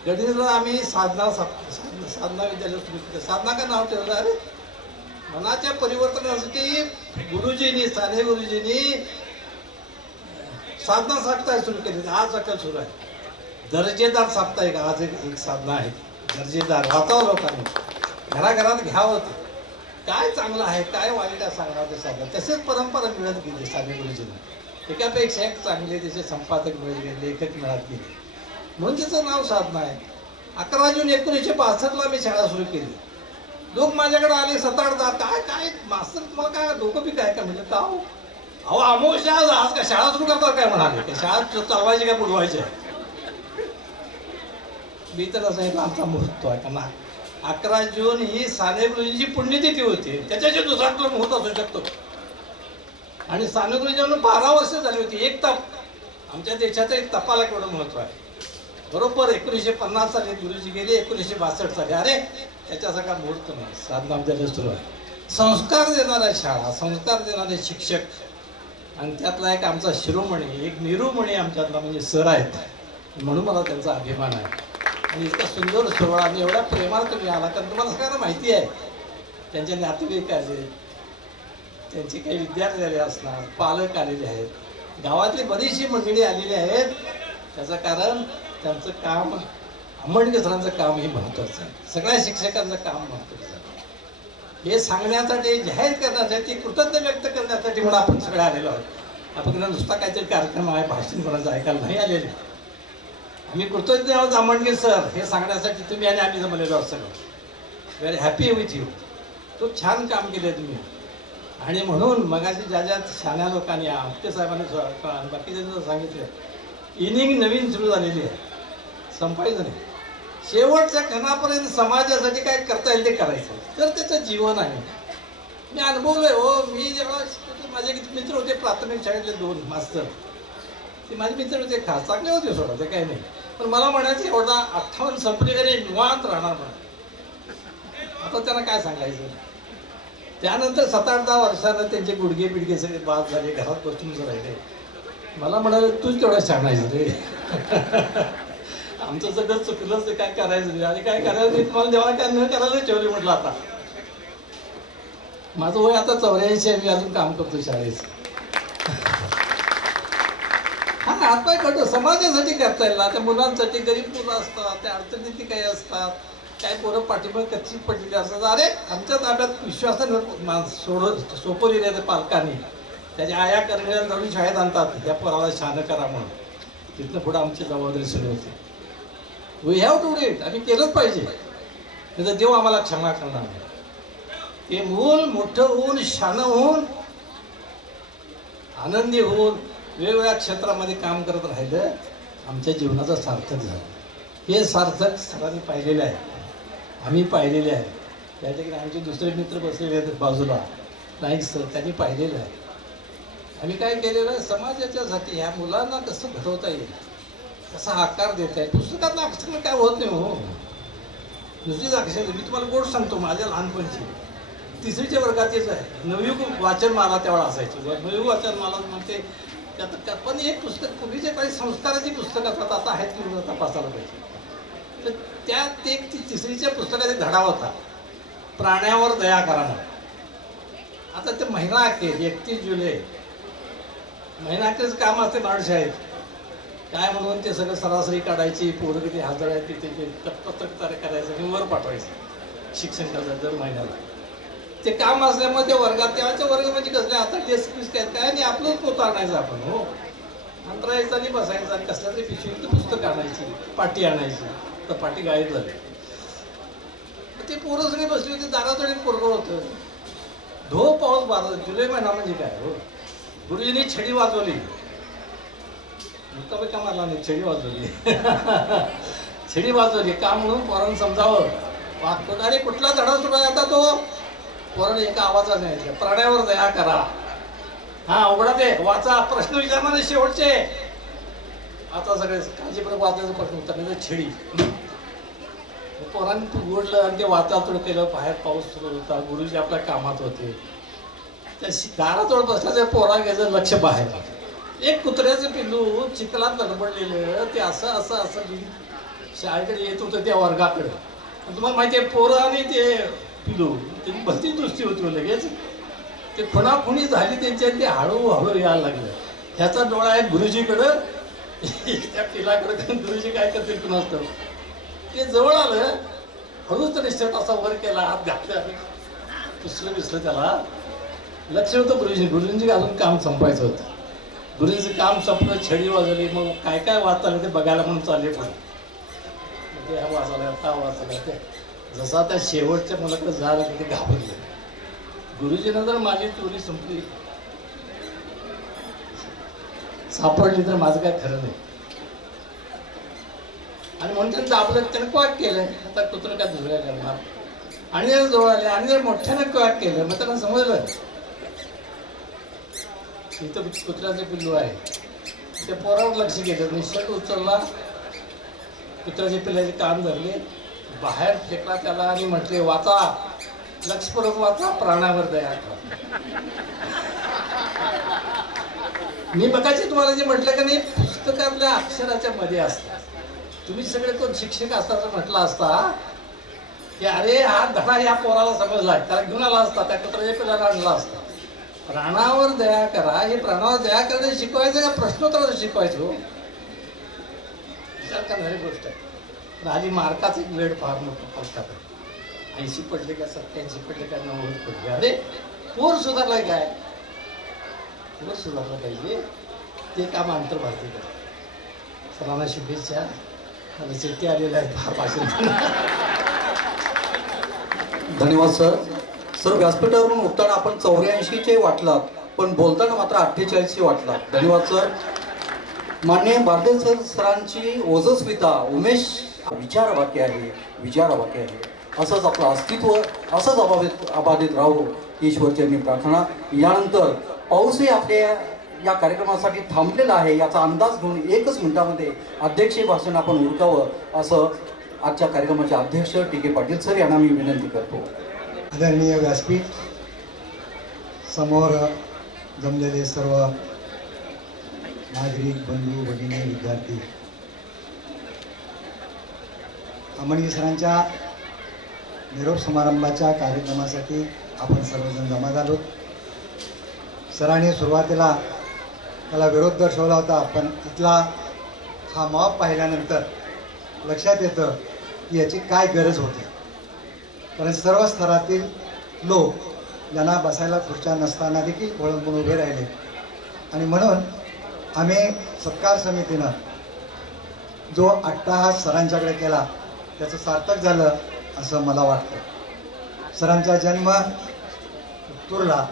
गडिंगला आम्ही साधना विद्यालय सुरू केलं. साधना का नाव ठेवलं? अरे मनाच्या परिवर्तनासाठी गुरुजींनी, साने गुरुजींनी साधना साप्ताहिक सुरू केली. आज सकाळ सुरू आहे. दर्जेदार साप्ताहिक आज एक साधना आहे. दर्जेदार वाचावं लोकांनी, घराघरात घ्यावं. काय चांगलं आहे, काय वाईट आहे सांगणार ते सांगा. तसेच परंपरा मिळत गेली. साने गुरुजींना एकापेक्षा एक चांगले त्याचे संपादक मिळत गेले, लेखक मिळत गेले. म्हणून त्याचं नाव साधना आहे. 11 जून 1962 मी शाळा सुरू केली. लोक माझ्याकडे आले 7-8 काय मास्तर तुम्हाला काय डोकं बी काय म्हणलं का हो? अहो अमोशा आज काय शाळा सुरू करतात काय म्हणाले. शाळा चालवायची काय बुडवायची आहे? मी तर असं आमचा महत्व आहे. कारण 11 जून ही साने गुरुजींची पुण्यतिथी होती. त्याच्याशी दुसरा कुठला मुहूर्त असू शकतो. आणि साने गुरुजींना 12 वर्ष झाली होती. एक तप, आमच्या देशाचं एक तपाला केवढं महत्व आहे. बरोबर 1950 साली गुरुजी गेले, 1962 साली. अरे त्याच्यासारखा मुहूर्त नाही. साधना विद्यालय सुरू आहे. संस्कार देणाऱ्या शाळा, संस्कार देणारे शिक्षक, आणि त्यातला एक आमचा शिरोमणी, एक निरूमणी आमच्यातला म्हणजे सर आहेत. म्हणून मला त्यांचा अभिमान आहे. आणि इतका सुंदर सोहळा आणि एवढ्या प्रेमाला तुम्ही आला. कारण तुम्हाला सगळ्यांना माहिती आहे त्यांचे नातेवाईक आले, त्यांचे काही विद्यार्थी आले असणार, पालक आलेले आहेत, गावातली बरीचशी मंडळी आलेली आहेत. त्याचं कारण त्यांचं काम, अंबडगे सरांचं काम हे महत्त्वाचं आहे. सगळ्या शिक्षकांचं काम महत्त्वाचं आहे. हे सांगण्यासाठी, जाहीर करण्यासाठी, कृतज्ञ व्यक्त करण्यासाठी म्हणून आपण सगळे आलेलो आहोत. आपण नुसता काहीतरी कार्यक्रम आहे, भाषण कोणाचं ऐकायला नाही आलेले. मी कृतज्ञ आहोत आमणगे सर हे सांगण्यासाठी तुम्ही आणि आम्ही जमलेलो आहोत सगळं. Very happy with you. खूप छान काम केले तुम्ही. आणि म्हणून मगाशी ज्या शहाण्या लोकांनी आपटे साहेबांनी बाकीच्या सांगितलं, इनिंग नवीन सुरू झालेली आहे, संपायचं नाही. शेवटच्या क्षणापर्यंत समाजासाठी काय करता येईल ते करायचं, तर त्याचं जीवन आहे. मी अनुभवलंय हो. मी जेव्हा शिकतो, माझे मित्र होते प्राथमिक शाळेतले 2 मास्तर, ते माझे मित्र होते, खास चांगले होते सोडा, ते काही नाही. पण मला म्हणायचं एवढा 58 संपले का नाही निवांत राहणार म्हणून. आता त्यांना काय सांगायचं. त्यानंतर 7-8-10 वर्षानं त्यांचे गुडघे बिडघे सगळे बाद झाले, घरात बसूनच राहिले. मला म्हणाले तूच तेवढं सांगायचं रे. आमचं सगळं चुकलंच, ते काय करायचं रे. आणि काय करायचं तुम्हाला देवाला काय न करायला ठेवले म्हटलं. आता माझं वय आता 84 आहे, मी अजून काम करतो शाळेत. हा हातपाय करतो, समाजासाठी करता येईल ना. त्या मुलांसाठी गरीब मुलं असतात, त्या अडचणीती काही असतात, काही पोरं पाठीमागे कच्ची पडलेली असतात. अरे आमच्या ताब्यात विश्वासानं सोपवली नाही पालकांनी, त्याच्या आया करण्याला जाऊन शाळेत आणतात, या पोराला शहाणं करा म्हणून. तिथनं पुढं आमची जबाबदारी सुरू होते. We have to do it. आम्ही केलंच पाहिजे, नाही तर देव आम्हाला क्षमा करणार नाही. ते मूल मोठं होऊन, शहाणं होऊन, आनंदी होऊन वेगवेगळ्या क्षेत्रामध्ये काम करत राहिलं, आमच्या जीवनाचं सार्थक झालं. हे सार्थक सरांनी पाहिलेलं आहे, आम्ही पाहिलेले आहे. त्या ठिकाणी आमचे दुसरे मित्र बसलेले आहेत बाजूला, नाईक सर, त्यांनी पाहिलेलं आहे. आम्ही काय केलेलं आहे, समाजाच्यासाठी ह्या मुलांना कसं घडवता येईल, कसा आकार देता येईल. पुस्तकातलं अक्षर काय होत नाही हो, नुसतीच अक्षर. मी तुम्हाला गोष्ट सांगतो, माझ्या लहानपणची 3रीच्या वर्गाचीच आहे. 9वी वाचनमाला तेवढा असायची. 9वी वाचनमाला म्हणते त्यात, पण एक पुस्तक पूर्वीच्या काही संस्काराची पुस्तकं असतात, आता आहेत की तपासायला पाहिजे. तर त्यात एक 3रीच्या पुस्तकात एक धडा होता, प्राण्यावर दया करा. आता ते महिना अखेर 31 जुलै महिना अखेरच काम असते शाळेत. काय म्हणून ते सगळं सरासरी काढायची, पोरं किती हजर आहेत तिथे पत्रकार करायचं आणि वर पाठवायचं शिक्षण करायचं दर महिन्याला. ते काम असल्यामुळे ते वर्गात, तेव्हाच्या वर्ग म्हणजे कसले आता डेस्क बिस्क काय आणि आपलंच पोत आणायचं आपण हो, अंतरायचं आणि बसायचं. आणि कसल्या तरी पिशवीत पुस्तक आणायची, पाटी आणायची, तर पाटी गायब झाली. ते पोरं सगळे बसली होती, दारातून एक पोरगं होतं, धो पाऊस 12 जुलै महिना म्हणजे काय हो. गुरुजींनी छडी वाजवली, मुक्कामी का मारला नाही, छडी वाजवली. छडी वाजवली का म्हणून पोरांना समजावं. वागतो अरे कुठला धडा सुरू आहे आता तो. पोरांनी एका आवाजात नाही, प्राण्यावर दया करा. हा उघडा ते वाचा, प्रश्न विचारणारे शेवटचे. आता सगळे काळजीपूर्वक वाचायचं प्रश्न उत्तर नाही, छडी. पोरांनी उघडलं आणि ते वाचातोड केलं. बाहेर पाऊस सुरू होता, गुरुजी आपल्या कामात होते. त्या दारातोड बसल्या त्या पोरा घ्यायचं लक्ष बाहेर. एक कुत्र्याचं पिल्लू चिखलात लडबडलेलं, ते असं असं असं शाळेकडे येत होतं त्या वर्गाकडे. तुम्हाला माहिती आहे पोरं आणि ते पिल्लू त्यांनी भलती दृष्टी होती लगेच. ते खुणाखुणी झाली त्यांच्या, ते हळूहळू यायला लागलं. ह्याचा डोळा आहे गुरुजीकडं, त्या पिलाकडं. गुरुजी काय करतील कुणा असतं. ते जवळ आलं, हळूच तरी शर्ट असा वर केला, हात घातला, पुसलं बिसलं त्याला. लक्ष होतं गुरुजींची अजून काम संपायचं होतं. गुरुजीचं काम संपलं, छडी वाजवली. मग काय काय वाचताना ते बघायला म्हणून चालले. पण ते हा वाचायला, का वाचायला, ते जसा त्या शेवटच्या मुलाकडे झालं की ते घाबरले. गुरुजीनं जर माझी चोरी संपली सापडली तर माझं काय खरं नाही. आणि म्हणून त्यांनी दाबलं, त्यानं क्वाक केलं. आता कुत्रं काय दुसऱ्या करणार. आणि जर जवळ आले आणि जर मोठ्यानं क्वाक केलं, मग त्यांना समजलं इथं कुत्र्याचं पिल्लू आहे. ते पोरावर लक्ष गेलं, निश्चित उचलला, कुत्र्याच्या पिल्लाचे कान धरले, बाहेर फेकला त्याला आणि म्हटले वाचा, लक्षपूर्वक वाचा, प्राण्यावर दया करा. मी बघायचे तुम्हाला जे म्हटलं का नाही, पुस्तकातल्या अक्षराच्या मध्ये असतात. तुम्ही सगळे कोण शिक्षक असता तर म्हटलं असता की अरे हा धडा या पोराला समजला, त्याला घेऊन आला असता, त्या कुत्र्याच्या पिल्लाला आणला असता. प्राणावर दया करा, हे प्राणावर दया करणे शिकवायचं का प्रश्नोत्तर शिकवायचं हो. विचार करणारी गोष्ट आहे. आधी मार्काच एक वेळ फार मोठा फरक आहे. 80 पडले का 87 पडले का 90 पडले. अरे पोर सुधारलाय काय, पोर सुधारलं पाहिजे. ते काम आंतरभारतीय करा. सरांना शुभेच्छा. मला शेती आलेलं आहे फार भाषण. धन्यवाद सर. सर, व्यासपीठावरून उठताना आपण 84चे वाटलात, पण बोलताना मात्र 48चे वाटलात. धन्यवाद सर. माननीय बारदे सरांची ओजस्विता उमेश विचारवाक्य आहे, विचारवाक्य आहे. असंच आपलं अस्तित्व असंच अबाधित राहो ईश्वरचरणी प्रार्थना. यानंतर पाऊसही आपल्या या कार्यक्रमासाठी थांबलेला आहे याचा अंदाज घेऊन 1च मिनिटामध्ये अध्यक्षीय भाषण आपण उरकावं असं आजच्या कार्यक्रमाचे अध्यक्ष टी.के. पाटील सर यांना मी विनंती करतो. आदरणीय व्यासपीठ, समोर जमलेले सर्व नागरिक बंधू भगिनी विद्यार्थी, अमनगी सरांच्या निरोप समारंभाच्या कार्यक्रमासाठी आपण सर्वजण जमा झालो. सरांनी सुरुवातीला त्याला विरोध दर्शवला होता, पण इथला हा मॉब पाहिल्यानंतर लक्षात येतं की याची काय गरज होती. कारण सर्व स्तरातील लोक ज्यांना बसायला खुर्च्या नसताना देखील वळंबून उभे राहिले. आणि म्हणून आम्ही सत्कार समितीनं जो अट्टहास सरांच्याकडे केला त्याचं सार्थक झालं असं मला वाटतं. सरांचा जन्म उत्तूरला,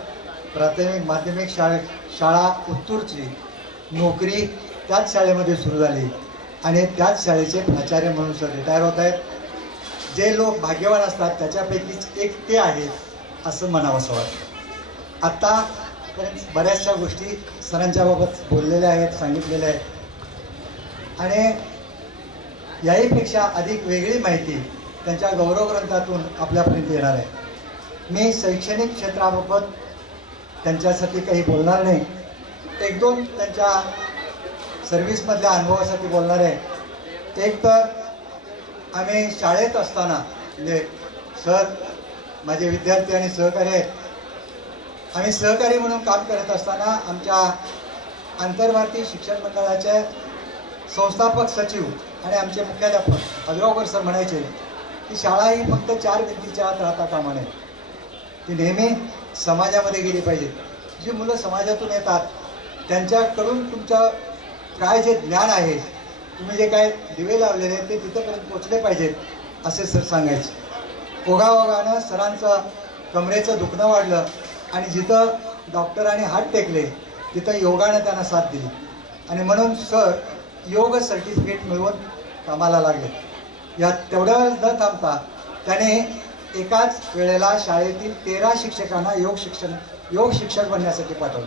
प्राथमिक माध्यमिक शाळा उत्तूरची, नोकरी त्याच शाळेमध्ये सुरू झाली आणि त्याच शाळेचे प्राचार्य म्हणून सर रिटायर होत आहेत. जे लोक भाग्यवान असतात त्याच्यापैकीच एक ते आहेत असं म्हणावंसं वाटतं. आत्तापर्यंत बऱ्याचशा गोष्टी सरांच्या बाबत बोललेल्या आहेत, सांगितलेल्या आहेत आणि याहीपेक्षा अधिक वेगळी माहिती त्यांच्या गौरव ग्रंथातून आपल्यापर्यंत येणार आहे. मी शैक्षणिक क्षेत्राबाबत त्यांच्यासाठी काही बोलणार नाही, 1-2 त्यांच्या सर्व्हिसमधल्या अनुभवासाठी बोलणार आहे. एक तर आम्ही शाळेत असताना म्हणजे सर माझे विद्यार्थी आणि सहकारी आहेत. आम्ही सहकारी म्हणून काम करत असताना आमच्या आंतरभारतीय शिक्षण मंडळाचे संस्थापक सचिव आणि आमचे मुख्याध्यापक अग्रवाकर सर म्हणायचे की शाळा ही फक्त 4 भिंतीच्या आत राहता कामा नये, ती नेहमी समाजामध्ये गेली पाहिजे. जी मुलं समाजातून येतात त्यांच्याकडून तुमचं काय जे ज्ञान आहे, तुम्ही जे काय दिवे लावलेले आहेत ते तिथंपर्यंत पोचले पाहिजेत असे सर सांगायचे. ओघाओघानं सरांचं कमरेचं दुखणं वाढलं आणि जिथं डॉक्टरांनी हात टेकले तिथं योगानं त्यांना साथ दिली आणि म्हणून सर योग सर्टिफिकेट मिळवून कामाला लागले. यात तेवढ्या वेळेस न थांबता त्याने एकाच वेळेला शाळेतील 13 शिक्षकांना योग शिक्षक बनण्यासाठी पाठवलं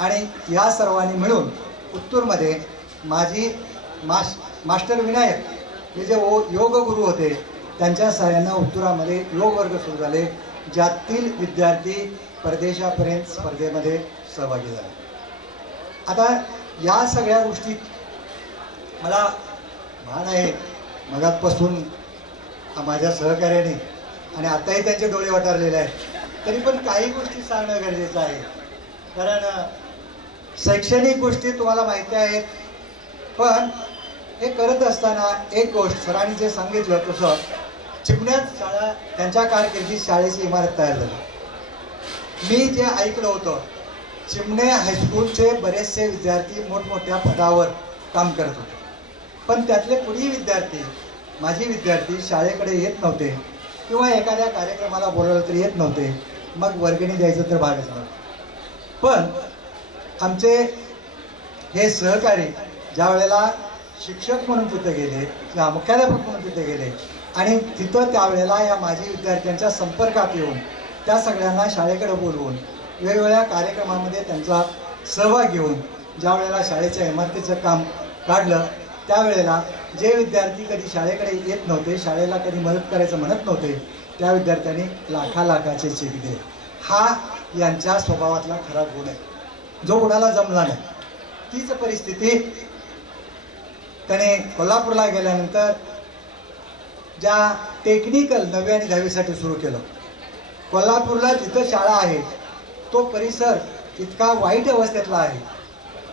आणि या सर्वांनी मिळून उत्तूरमध्ये माझी मास्टर विनायक हे जे योग गुरु होते त्यांच्या सहाय्यानं उत्तुरामध्ये योग वर्ग सुरू झाले, ज्यातील विद्यार्थी परदेशापर्यंत स्पर्धेमध्ये सहभागी झाले. आता या सगळ्या गोष्टीत मला भान आहे मगातपासून माझ्या सहकार्याने आणि आताही त्यांचे डोळे वटारलेले आहेत, तरी पण काही गोष्टी सांगणं गरजेचं आहे. कारण शैक्षणिक गोष्टी तुम्हाला माहिती आहेत, पण हे करत असताना एक गोष्ट सरांनी जे सांगितलं तसं चिमण्यात शाळा त्यांच्या कारकिर्दीत शाळेची इमारत तयार झाली. मी जे ऐकलं होतं चिमणे हायस्कूलचे बरेचसे विद्यार्थी मोठमोठ्या पदावर काम करत होते, पण त्यातले कुणीही विद्यार्थी माझी विद्यार्थी शाळेकडे येत नव्हते किंवा एखाद्या कार्यक्रमाला बोलवलं तरी येत नव्हते, मग वर्गणी द्यायचं तर भागच नव्हतं. पण आमचे हे सहकारी ज्या वेळेला शिक्षक म्हणून तिथे गेले किंवा मुख्याध्यापक म्हणून तिथे गेले आणि तिथं त्यावेळेला या माजी विद्यार्थ्यांच्या संपर्कात येऊन त्या सगळ्यांना शाळेकडे बोलवून वेगवेगळ्या कार्यक्रमामध्ये त्यांचा सहभाग घेऊन ज्या वेळेला शाळेच्या इमारतीचं काम काढलं त्यावेळेला जे विद्यार्थी कधी शाळेकडे येत नव्हते, शाळेला कधी मदत करायचं म्हणत नव्हते, त्या विद्यार्थ्यांनी लाखाचे चेक दिले. हा यांच्या स्वभावातला खरा गुण आहे जो कुणाला जमला नाही. तीच परिस्थिती त्याने कोल्हापूरला गेल्यानंतर ज्या टेक्निकल 9वी आणि 10वीसाठी सुरू केलं. कोल्हापूरला जिथं शाळा आहे तो परिसर इतका वाईट अवस्थेतला आहे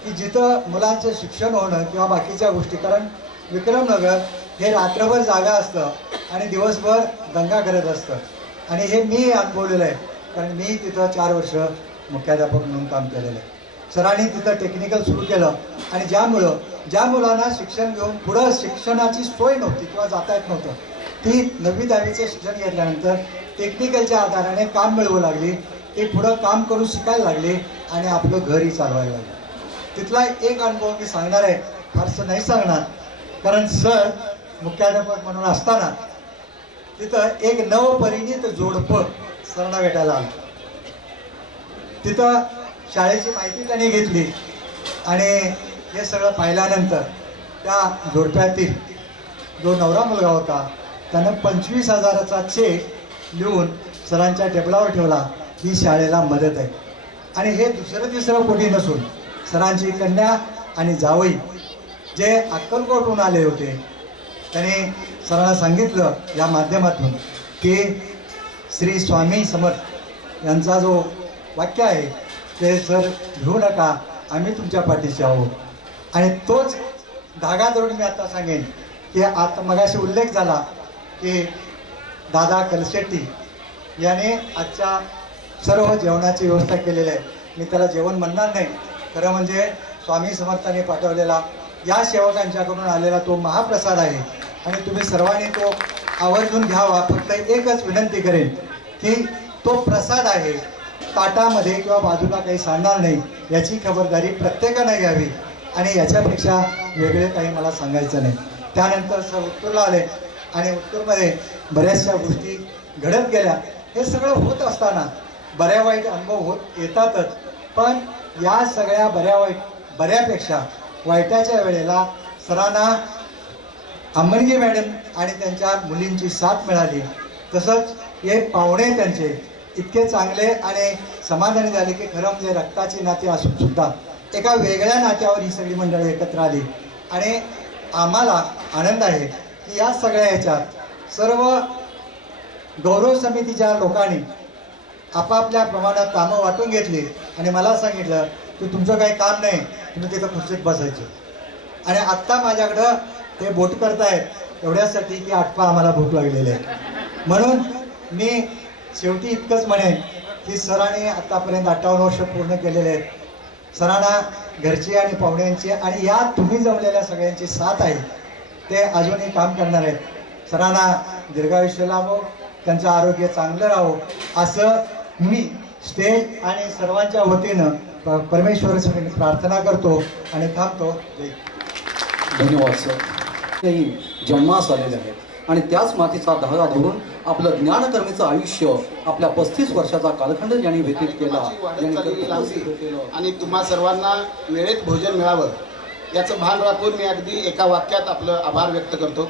की जिथं मुलांचं शिक्षण होणं किंवा बाकीच्या गोष्टी, कारण विक्रमनगर हे रात्रभर जागा असतं आणि दिवसभर दंगा करत असतं आणि हे मी अनुभवलेलं आहे कारण मी तिथं 4 वर्ष मुख्याध्यापक म्हणून काम केलेलं आहे. सरांनी तिथं टेक्निकल सुरू केलं आणि ज्या मुलांना शिक्षण घेऊन पुढं शिक्षणाची सोय नव्हती किंवा जाता येत नव्हतं, ती 9वी 10वीचे शिक्षण घेतल्यानंतर टेक्निकलच्या आधाराने काम मिळवू लागली, ते पुढं काम करून शिकायला लागले आणि आपलं घरही चालवायला लागले. तिथला एक अनुभव मी सांगणार आहे, फारसं नाही सांगणार, कारण सर मुख्याध्यापक म्हणून असताना तिथं एक नवपरिणित जोडपं सरांना भेटायला आलं. तिथं शाळेची माहिती त्यांनी घेतली आणि हे सगळं पाहिल्यानंतर त्या जोडप्यातील जो नवरा मुलगा होता त्यानं 25,000चा चेक लिहून सरांच्या टेबलावर ठेवला, ही शाळेला मदत आहे. आणि हे दुसरं तिसरं कोणी नसून सरांची कन्या आणि जावई जे अक्कलकोटहून आले होते, त्याने सरांना सांगितलं या माध्यमातून की श्री स्वामी समर्थ यांचा जो वाक्य आहे ते सर घेऊ नका, आम्ही तुमच्या पाठीशी आहोत. आणि तोच धागा धरून मी आता सांगेन की आता मगाशी उल्लेख झाला की दादा कलशेट्टी याने आजच्या सर्व जेवणाची व्यवस्था केलेली आहे. मी त्याला जेवण म्हणणार नाही, खरं म्हणजे स्वामी समर्थाने पाठवलेला या सेवकांच्याकडून आलेला तो महाप्रसाद आहे आणि तुम्ही सर्वांनी तो आवर्जून घ्यावा. फक्त एकच विनंती करेन की तो प्रसाद आहे, ताटामध्ये किंवा बाजूला काही सांगणार नाही, याची खबरदारी प्रत्येकाने घ्यावी आणि याच्यापेक्षा वेगळे काही मला सांगायचं नाही. त्यानंतर सर उत्तूरला आले आणि उत्तूरमध्ये बऱ्याचशा गोष्टी घडत गेल्या. हे सगळं होत असताना बऱ्या वाईट अनुभव होत येतातच, पण या सगळ्या बऱ्यापेक्षा वाईटाच्या वेळेला सरांना आंबणगे मॅडम आणि त्यांच्या मुलींची साथ मिळाली. तसंच हे पाहुणे त्यांचे इतके चांगले आणि समाधानी झाले की खरं म्हणजे रक्ताची नाती असून सुद्धा एका वेगळ्या नात्यावर ही सगळी मंडळी एकत्र आली. आणि आम्हाला आनंद आहे की या सगळ्या ह्याच्यात सर्व गौरव समितीच्या लोकांनी आपापल्या प्रमाणात कामं वाटून घेतली आणि मला सांगितलं की तुमचं काही काम नाही, तुम्ही तिथं खुर्चीत बसायचं. आणि आत्ता माझ्याकडं ते बोट करतायत एवढ्यासाठी की आठवा आम्हाला भूक लागलेली आहे. म्हणून मी शेवटी इतकंच म्हणेन की सरांनी आत्तापर्यंत 58 वर्ष पूर्ण केलेले आहेत. सरांना घरची आणि पाहुण्यांची आणि या तुम्ही जमलेल्या सगळ्यांची साथ आहे, ते अजूनही काम करणार आहेत. सरांना दीर्घायुष्य लाभो, त्यांचं आरोग्य चांगलं राहो असं मी स्टेज आणि सर्वांच्या वतीनं परमेश्वरासाठी प्रार्थना करतो आणि थांबतो. जय. धन्यवाद सर. तेही जन्मास आलेले आहेत आणि त्याच मातीचा धागा धरून आपलं ज्ञानकर्मीचं आयुष्य आपल्या 35 वर्षाचा कालखंड ज्यांनी व्यतीत केला, ज्यांनी कर्तृत्व सिद्ध केलं. आणि तुम्हा सर्वांना वेळेत भोजन मिळावं याचं भान राखून मी अगदी एका वाक्यात आपलं आभार व्यक्त करतो.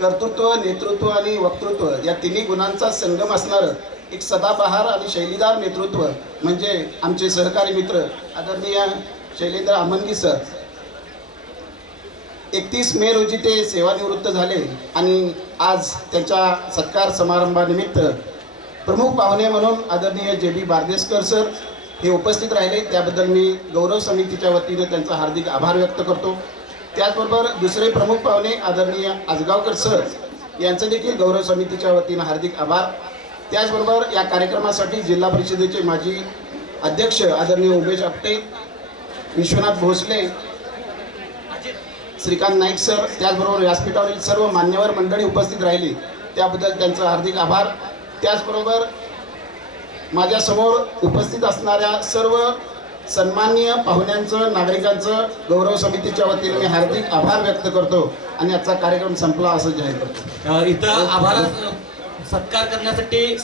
कर्तृत्व, नेतृत्व आणि वक्तृत्व या तिन्ही गुणांचा संगम असणारं एक सदाबहार आणि शैलीदार नेतृत्व म्हणजे आमचे सहकारी मित्र आदरणीय शैलेंद्र आमनगी सर. 31 मे रोजी ते सेवानिवृत्त झाले आणि आज त्यांच्या सत्कार समारंभानिमित्त प्रमुख पाहुणे म्हणून आदरणीय JB बारदेसकर सर हे उपस्थित राहिले. त्याबद्दल मी गौरव समितीच्या वतीने त्यांचा हार्दिक आभार व्यक्त करतो. त्याचबरोबर दुसरे प्रमुख पाहुणे आदरणीय आजगावकर सर यांचं देखील गौरव समितीच्या वतीनं हार्दिक आभार. त्याचबरोबर या कार्यक्रमासाठी जिल्हा परिषदेचे माजी अध्यक्ष आदरणीय उमेश आपटे, विश्वनाथ भोसले, श्रीकांत नाईक सर, त्याचबरोबर व्यासपीठावरील सर्व मान्यवर मंडळी उपस्थित राहिली त्याबद्दल त्यांचं हार्दिक आभार. त्याचबरोबर माझ्यासमोर उपस्थित असणाऱ्या सर्व सन्माननीय पाहुण्यांचं, नागरिकांचं गौरव समितीच्या वतीने मी हार्दिक आभार व्यक्त करतो आणि आजचा कार्यक्रम संपला असं जाहीर करतो. इथं आभार सत्कार करण्यासाठी